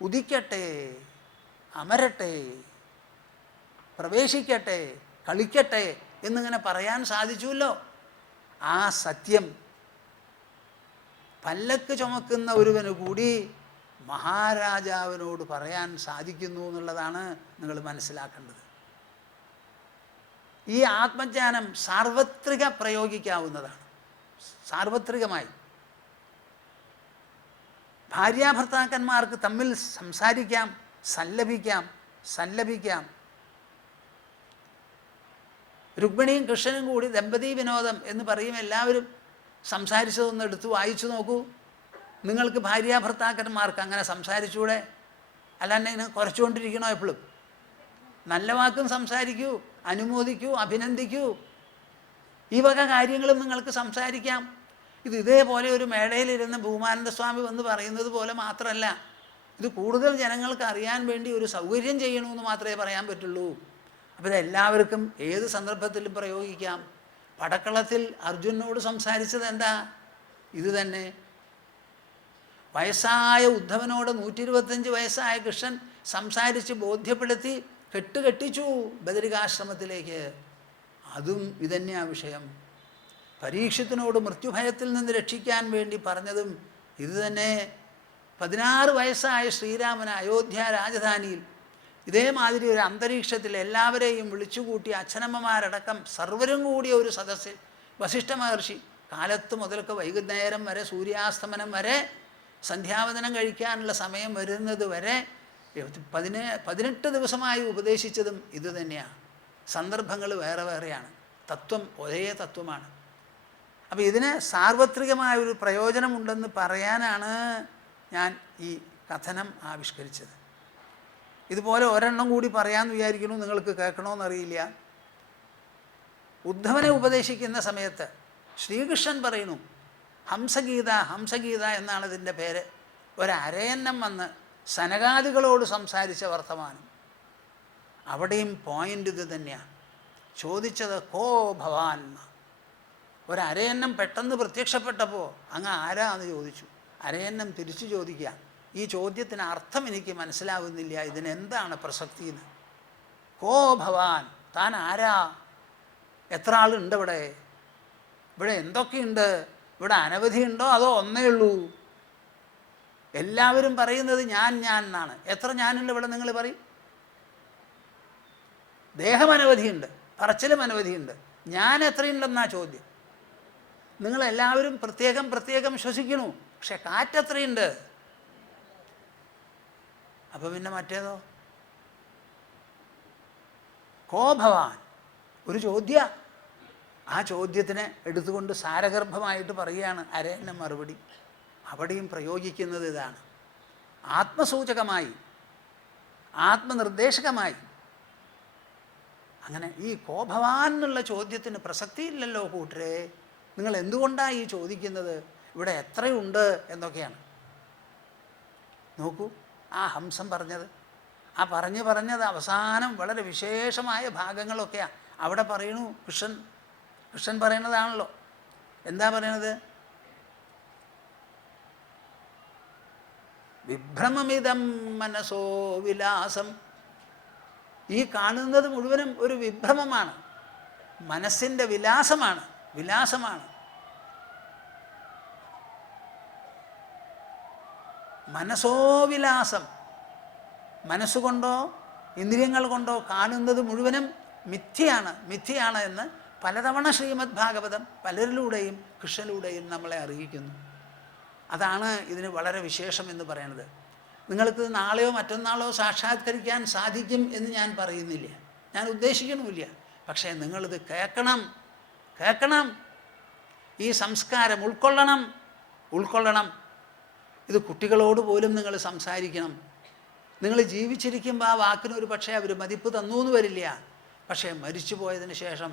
ഉദിക്കട്ടെ, അമരട്ടെ, പ്രവേശിക്കട്ടെ, കളിക്കട്ടെ എന്നിങ്ങനെ പറയാൻ സാധിച്ചുവല്ലോ. ആ സത്യം പല്ലക്ക് ചുമക്കുന്ന ഒരുവന് കൂടി മഹാരാജാവിനോട് പറയാൻ സാധിക്കുന്നു എന്നുള്ളതാണ് നിങ്ങൾ മനസ്സിലാക്കേണ്ടത്. ഈ ആത്മജ്ഞാനം സാർവത്രിക പ്രയോഗിക്കാവുന്നതാണ്. സാർവത്രികമായി ഭാര്യാഭർത്താക്കന്മാർക്ക് തമ്മിൽ സംസാരിക്കാം, സല്ലപിക്കാം. രുക്മിണിയും കൃഷ്ണനും കൂടി ദമ്പതി വിനോദം എന്ന് പറയും. എല്ലാവരും സംസാരിച്ചതൊന്ന് എടുത്ത് വായിച്ചു നോക്കൂ. നിങ്ങൾക്ക് ഭാര്യാഭർത്താക്കന്മാർക്ക് അങ്ങനെ സംസാരിച്ചൂടെ? അല്ലാണ്ട് ഇങ്ങനെ കുറച്ചുകൊണ്ടിരിക്കണോ? എപ്പോഴും നല്ല വാക്കും സംസാരിക്കൂ, അനുമോദിക്കൂ, അഭിനന്ദിക്കൂ. ഈ വക കാര്യങ്ങളും നിങ്ങൾക്ക് സംസാരിക്കാം. ഇതേപോലെ ഒരു മേടയിലിരുന്ന് ഭൂമാനന്ദ സ്വാമി വന്ന് പറയുന്നത് പോലെ മാത്രമല്ല, ഇത് കൂടുതൽ ജനങ്ങൾക്ക് അറിയാൻ വേണ്ടി ഒരു സൗകര്യം ചെയ്യണമെന്ന് മാത്രമേ പറയാൻ പറ്റുള്ളൂ. അപ്പോൾ ഇതെല്ലാവർക്കും ഏത് സന്ദർഭത്തിലും പ്രയോഗിക്കാം. പടക്കളത്തിൽ അർജുനോട് സംസാരിച്ചത് എന്താ? ഇത് തന്നെ. വയസ്സായ ഉദ്ധവനോട് 125 വയസ്സായ കൃഷ്ണൻ സംസാരിച്ച് ബോധ്യപ്പെടുത്തി കെട്ടിച്ചു ബദരികാശ്രമത്തിലേക്ക്. അതും ഇതന്നെയാണ് വിഷയം. പരീക്ഷത്തിനോട് മൃത്യുഭയത്തിൽ നിന്ന് രക്ഷിക്കാൻ വേണ്ടി പറഞ്ഞതും ഇത് തന്നെ. 16 വയസ്സായ ശ്രീരാമന് അയോധ്യ രാജധാനിയിൽ ഇതേമാതിരി ഒരു അന്തരീക്ഷത്തിൽ എല്ലാവരെയും വിളിച്ചുകൂട്ടി അച്ഛനമ്മമാരടക്കം സർവരും കൂടിയ ഒരു സദസ്സിൽ വസിഷ്ഠ മഹർഷി കാലത്ത് മുതൽക്ക് വൈകുന്നേരം വരെ, സൂര്യാസ്തമനം വരെ, സന്ധ്യാവദനം കഴിക്കാനുള്ള സമയം വരുന്നത് വരെ 18 ദിവസമായി ഉപദേശിച്ചതും ഇത് തന്നെയാണ്. സന്ദർഭങ്ങൾ വേറെ വേറെയാണ്, തത്വം ഒരേ തത്വമാണ്. അപ്പോൾ ഇതിന് സാർവത്രികമായൊരു പ്രയോജനമുണ്ടെന്ന് പറയാനാണ് ഞാൻ ഈ കഥനം ആവിഷ്കരിച്ചത്. ഇതുപോലെ ഒരെണ്ണം കൂടി പറയാമെന്ന് വിചാരിക്കണു. നിങ്ങൾക്ക് കേൾക്കണമെന്നറിയില്ല. ഉദ്ധവനെ ഉപദേശിക്കുന്ന സമയത്ത് ശ്രീകൃഷ്ണൻ പറയുന്നു, ഹംസഗീത എന്നാണ് ഇതിൻ്റെ പേര്. ഒരരയന്നം വന്ന് സനകാദികളോട് സംസാരിച്ച വർത്തമാനം. അവിടെയും പോയിൻ്റ് ഇത് തന്നെയാണ്. ചോദിച്ചത് കോ ഭവാൻ. ഒരരയന്നം പെട്ടെന്ന് പ്രത്യക്ഷപ്പെട്ടപ്പോൾ അങ്ങ് ആരാന്ന് ചോദിച്ചു. അരയന്നം തിരിച്ചു ചോദിക്കുക, ഈ ചോദ്യത്തിന് അർത്ഥം എനിക്ക് മനസ്സിലാവുന്നില്ല, ഇതിനെന്താണ് പ്രസക്തി എന്ന്. കോ ഭവാൻ, താൻ ആരാ? എത്ര ആളുണ്ട് ഇവിടെ? ഇവിടെ എന്തൊക്കെയുണ്ട്? ഇവിടെ അനവധിയുണ്ടോ അതോ ഒന്നേ ഉള്ളൂ? എല്ലാവരും പറയുന്നത് ഞാൻ എന്നാണ്. എത്ര ഞാനുണ്ട് ഇവിടെ? നിങ്ങൾ പറയും. ദേഹം അനവധിയുണ്ട്, പറച്ചിലും അനവധിയുണ്ട്. ഞാൻ എത്രയുണ്ടെന്നാ ചോദ്യം. നിങ്ങളെല്ലാവരും പ്രത്യേകം ശ്വസിക്കണു, പക്ഷെ കാറ്റെത്രയുണ്ട്? അപ്പോൾ പിന്നെ മറ്റേതോ? കോ ഭവാൻ ഒരു ചോദ്യ. ആ ചോദ്യത്തിനെ എടുത്തുകൊണ്ട് സാരഗർഭമായിട്ട് പറയുകയാണ് അരയന്ന മറുപടി. അവിടെയും പ്രയോഗിക്കുന്നത് ഇതാണ്. ആത്മസൂചകമായി, ആത്മനിർദ്ദേശകമായി. അങ്ങനെ ഈ കോ ഭവാൻ എന്നുള്ള ചോദ്യത്തിന് പ്രസക്തിയില്ലല്ലോ കൂട്ടരെ. നിങ്ങൾ എന്തുകൊണ്ടാണ് ഈ ചോദിക്കുന്നത്? ഇവിടെ എത്രയുണ്ട് എന്നൊക്കെയാണ്. നോക്കൂ ആ ഹംസം പറഞ്ഞത്. ആ പറഞ്ഞത് അവസാനം വളരെ വിശേഷമായ ഭാഗങ്ങളൊക്കെയാണ് അവിടെ പറയണു. കൃഷ്ണൻ പറയണതാണല്ലോ. എന്താ പറയണത്? വിഭ്രമമിതം മനസോ വിലാസം. ഈ കാണുന്നത് മുഴുവനും ഒരു വിഭ്രമമാണ്, മനസ്സിൻ്റെ വിലാസമാണ്. മനസ്സോവിലാസം. മനസ്സുകൊണ്ടോ ഇന്ദ്രിയങ്ങൾ കൊണ്ടോ കാണുന്നത് മുഴുവനും മിഥ്യയാണ് എന്ന് പലതവണ ശ്രീമദ് ഭാഗവതം പലരിലൂടെയും കൃഷ്ണനിലൂടെയും നമ്മളെ അറിയിക്കുന്നു. അതാണ് ഇതിന് വളരെ വിശേഷം എന്ന് പറയുന്നത്. നിങ്ങൾക്ക് നാളെയോ മറ്റന്നാളോ സാക്ഷാത്കരിക്കാൻ സാധിക്കും എന്ന് ഞാൻ പറയുന്നില്ല, ഞാൻ ഉദ്ദേശിക്കണമില്ല. പക്ഷേ നിങ്ങളിത് കേൾക്കണം. ഈ സംസ്കാരം ഉൾക്കൊള്ളണം. ഇത് കുട്ടികളോട് പോലും നിങ്ങൾ സംസാരിക്കണം. നിങ്ങൾ ജീവിച്ചിരിക്കുമ്പോൾ ആ വാക്കിനൊരു പക്ഷേ അവർ മതിപ്പ് തന്നു എന്ന് വരില്ല. പക്ഷേ മരിച്ചു പോയതിന് ശേഷം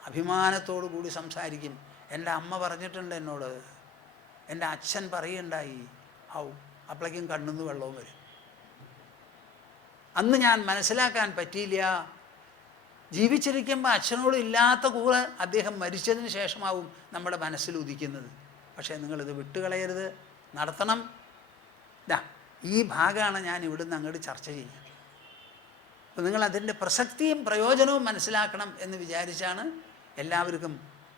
അഭിമാനത്തോടു കൂടി സംസാരിക്കും. എൻ്റെ അമ്മ പറഞ്ഞിട്ടുണ്ട് എന്നോട്, എൻ്റെ അച്ഛൻ പറയുണ്ടായി. അപ്പോഴേക്കും കണ്ണുന്ന് വെള്ളവും വരും. അന്ന് ഞാൻ മനസ്സിലാക്കാൻ പറ്റിയില്ല. ജീവിച്ചിരിക്കുമ്പോൾ അച്ഛനോട് ഇല്ലാത്ത കൂറ് അദ്ദേഹം മരിച്ചതിന് ശേഷമാവും നമ്മുടെ മനസ്സിൽ ഉദിക്കുന്നത്. പക്ഷേ നിങ്ങളിത് വിട്ടുകളയരുത്, നടത്തണം. ഈ ഭാഗമാണ് ഞാൻ ഇവിടുന്ന് അങ്ങോട്ട് ചർച്ച ചെയ്യുന്നത്. അപ്പോൾ നിങ്ങളതിൻ്റെ പ്രസക്തിയും പ്രയോജനവും മനസ്സിലാക്കണം എന്ന് വിചാരിച്ചാണ്, എല്ലാവർക്കും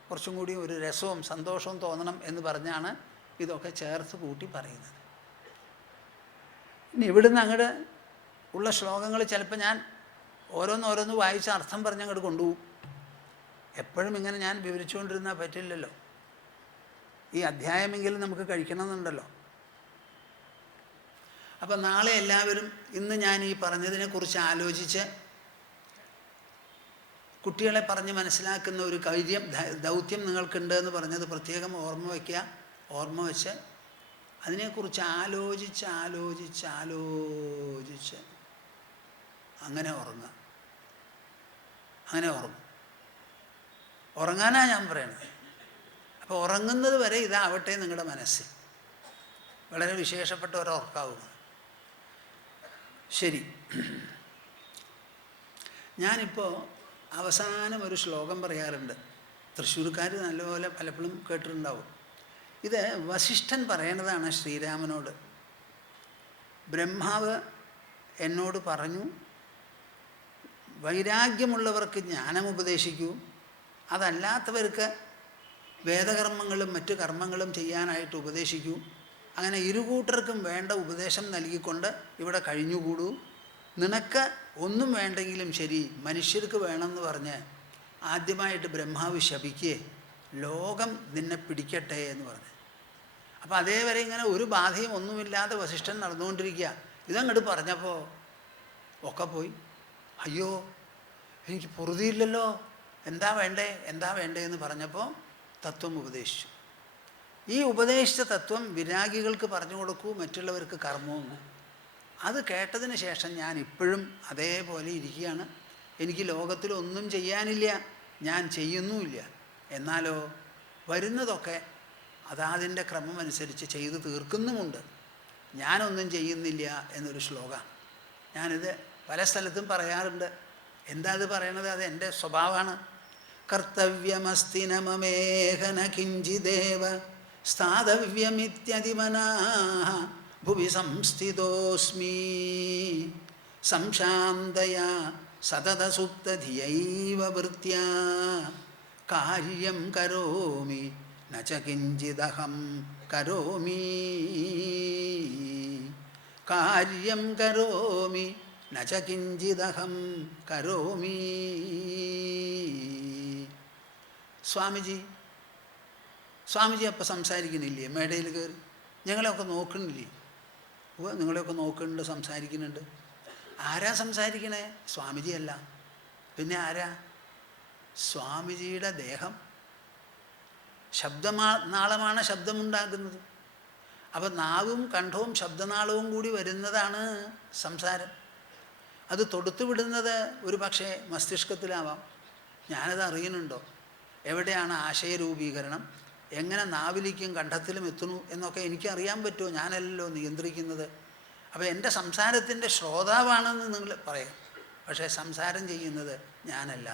കുറച്ചും കൂടി ഒരു രസവും സന്തോഷവും തോന്നണം എന്ന് പറഞ്ഞാണ് ഇതൊക്കെ ചേർത്ത് കൂട്ടി പറയുന്നത്. ഇനി ഇവിടുന്ന് അങ്ങോട്ട് ഉള്ള ശ്ലോകങ്ങൾ ചിലപ്പോൾ ഞാൻ ഓരോന്ന് വായിച്ച് അർത്ഥം പറഞ്ഞങ്ങോട്ട് കൊണ്ടുപോകും. എപ്പോഴും ഇങ്ങനെ ഞാൻ വിവരിച്ചുകൊണ്ടിരുന്നാൽ പറ്റില്ലല്ലോ. ഈ അധ്യായമെങ്കിലും നമുക്ക് കഴിക്കണമെന്നുണ്ടല്ലോ. അപ്പം നാളെ എല്ലാവരും ഇന്ന് ഞാൻ ഈ പറഞ്ഞതിനെക്കുറിച്ച് ആലോചിച്ച് കുട്ടികളെ പറഞ്ഞ് മനസ്സിലാക്കുന്ന ഒരു ദൗത്യം നിങ്ങൾക്കുണ്ട് എന്ന് പറഞ്ഞത് പ്രത്യേകം ഓർമ്മ വയ്ക്കുക. ഓർമ്മ വെച്ച് അതിനെക്കുറിച്ച് ആലോചിച്ച് അങ്ങനെ ഉറങ്ങുക. അങ്ങനെ ഉറങ്ങാനാണ് ഞാൻ പറയണത്. അപ്പോൾ ഉറങ്ങുന്നത് വരെ ഇതാവട്ടെ നിങ്ങളുടെ മനസ്സിൽ. വളരെ വിശേഷപ്പെട്ട ഒരുറക്കാവുക. ശരി, ഞാനിപ്പോൾ അവസാനം ഒരു ശ്ലോകം പറയാറുണ്ട്. തൃശ്ശൂർക്കാർ നല്ലപോലെ പലപ്പോഴും കേട്ടിട്ടുണ്ടാവും. ഇത് വസിഷ്ഠൻ പറയണതാണ് ശ്രീരാമനോട്. ബ്രഹ്മാവ് എന്നോട് പറഞ്ഞു, വൈരാഗ്യമുള്ളവർക്ക് ജ്ഞാനം ഉപദേശിക്കൂ, അതല്ലാത്തവർക്ക് വേദകർമ്മങ്ങളും മറ്റു കർമ്മങ്ങളും ചെയ്യാനായിട്ട് ഉപദേശിക്കൂ. അങ്ങനെ ഇരുകൂട്ടർക്കും വേണ്ട ഉപദേശം നൽകിക്കൊണ്ട് ഇവിടെ കഴിഞ്ഞുകൂടൂ. നിനക്ക് ഒന്നും വേണ്ടെങ്കിലും ശരി, മനുഷ്യർക്ക് വേണമെന്ന് പറഞ്ഞ് ആദ്യമായിട്ട് ബ്രഹ്മാവ് ശപിക്കേ, ലോകം നിന്നെ പിടിക്കട്ടെ എന്ന് പറഞ്ഞു. അപ്പോൾ അതേവരെ ഇങ്ങനെ ഒരു ബാധയും ഒന്നുമില്ലാതെ വസിഷ്ഠൻ നടന്നുകൊണ്ടിരിക്കുക. ഇതങ്ങോട്ട് പറഞ്ഞപ്പോൾ ഒക്കെ പോയി. അയ്യോ, എനിക്ക് പൊറുതിയില്ലല്ലോ, എന്താ വേണ്ടേ എന്ന് പറഞ്ഞപ്പോൾ തത്വം ഉപദേശിച്ചു. ഈ ഉപദേശിച്ച തത്വം വിരാഗികൾക്ക് പറഞ്ഞു കൊടുക്കൂ, മറ്റുള്ളവർക്ക് കർമ്മമെന്ന്. അത് കേട്ടതിന് ശേഷം ഞാൻ ഇപ്പോഴും അതേപോലെ ഇരിക്കുകയാണ്. എനിക്ക് ലോകത്തിലൊന്നും ചെയ്യാനില്ല, ഞാൻ ചെയ്യുന്നുമില്ല. എന്നാലോ വരുന്നതൊക്കെ അതാതിൻ്റെ ക്രമമനുസരിച്ച് ചെയ്തു തീർക്കുന്നുമുണ്ട്. ഞാനൊന്നും ചെയ്യുന്നില്ല എന്നൊരു ശ്ലോകമാണ്. ഞാനിത് പല സ്ഥലത്തും പറയാറുണ്ട്. എന്താ അത് പറയണത്? അത് എൻ്റെ സ്വഭാവമാണ്. കർത്തവ്യമസ്തി നമമേഹന കിഞ്ചിദേവ സ്ഥാതവ്യമിത്യതിമനാഃ ഭുവി സംസ്ഥിതോസ്മി സംശാന്തയാ സതതസുപ്തധിയൈവ വൃത്യാ കാര്യം കരോമി ന ച കിഞ്ചിദഹം കരോമി കാര്യം കരോമി ന ച കിഞ്ചിദഹം കരോമി. സ്വാമിജി അപ്പം സംസാരിക്കുന്നില്ലേ? മേടയിൽ കയറി ഞങ്ങളെയൊക്കെ നോക്കണില്ലേ? നിങ്ങളെയൊക്കെ നോക്കുന്നുണ്ട്, സംസാരിക്കുന്നുണ്ട്. ആരാ സംസാരിക്കണേ? സ്വാമിജിയല്ല, പിന്നെ ആരാ? സ്വാമിജിയുടെ ദേഹം. നാളമാണ് ശബ്ദമുണ്ടാക്കുന്നത്. അപ്പം നാവും കണ്ഠവും ശബ്ദനാളവും കൂടി വരുന്നതാണ് സംസാരം. അത് തൊടുത്തു വിടുന്നത് ഒരു പക്ഷേ മസ്തിഷ്കത്തിലാവാം. ഞാനത് അറിയുന്നുണ്ടോ? എവിടെയാണ് ആശയരൂപീകരണം, എങ്ങനെ നാവിലേക്കും കണ്ഠത്തിലും എത്തുന്നു എന്നൊക്കെ എനിക്കറിയാൻ പറ്റുമോ? ഞാനല്ലല്ലോ നിയന്ത്രിക്കുന്നത്. അപ്പോൾ എൻ്റെ സംസാരത്തിൻ്റെ ശ്രോതാവാണെന്ന് നിങ്ങൾ പറയാം, പക്ഷേ സംസാരം ചെയ്യുന്നത് ഞാനല്ല.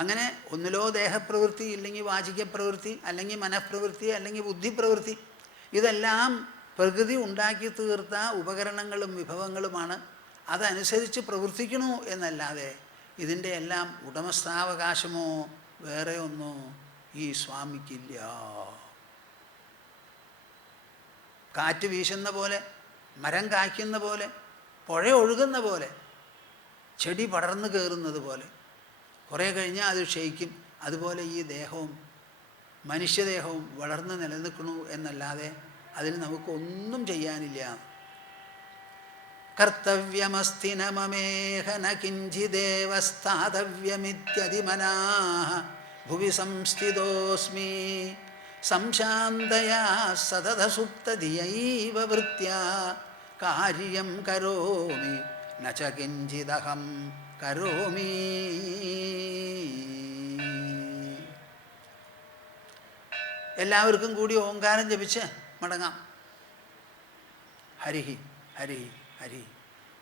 അങ്ങനെ ഒന്നിലോ ദേഹപ്രവൃത്തി, ഇല്ലെങ്കിൽ വാചിക പ്രവൃത്തി, അല്ലെങ്കിൽ മനഃപ്രവൃത്തി, അല്ലെങ്കിൽ ബുദ്ധിപ്രവൃത്തി, ഇതെല്ലാം പ്രകൃതി ഉണ്ടാക്കി തീർത്ത ഉപകരണങ്ങളും വിഭവങ്ങളുമാണ്. അതനുസരിച്ച് പ്രവർത്തിക്കണു എന്നല്ലാതെ ഇതിൻ്റെ എല്ലാം ഉടമസ്ഥാവകാശമോ വേറെ ഒന്നോ ഈ സ്വാമിക്കില്ല. കാറ്റ് വീശുന്ന പോലെ, മരം കായ്ക്കുന്ന പോലെ, പുഴ ഒഴുകുന്ന പോലെ, ചെടി പടർന്നു കയറുന്നത് പോലെ കുറേ കഴിഞ്ഞാൽ അത് ക്ഷയിക്കും. അതുപോലെ ഈ ദേഹവും മനുഷ്യദേഹവും വളർന്ന് നിലനിൽക്കണു എന്നല്ലാതെ അതിന് നമുക്കൊന്നും ചെയ്യാനില്ല. കർത്തവ്യമസ്തി നമമേഹ ന കിഞ്ചിദേവ സ്ഥാതവ്യമിത്യതിമനാഃ ഭുവി സംസ്ഥിതോസ്മി സംശാന്തയാ സതതസുപ്തധിയൈവ വൃത്യാ കാര്യം കരോമി ന ച കിഞ്ചിദഹം കരോമി. എല്ലാവർക്കും കൂടി ഓങ്കാരം ജപിച്ച് മടങ്ങാം. ഹരിഹി ഹരി ഹരി.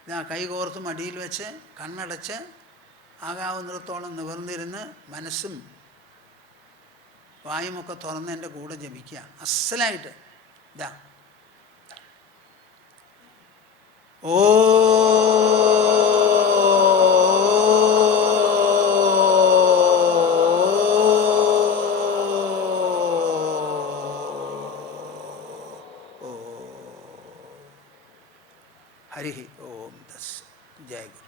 ഇതാ കൈകോർത്ത് മടിയിൽ വെച്ച് കണ്ണടച്ച് ആകാവുന്നിടത്തോളം നിവർന്നിരുന്ന് മനസ്സും വായുമൊക്കെ തുറന്ന് എൻ്റെ കൂടെ ജപിക്കുക അസ്സലായിട്ട്. ഇതാ ഓ ഹരി ഓം തസ്. ജയ ഗുരു.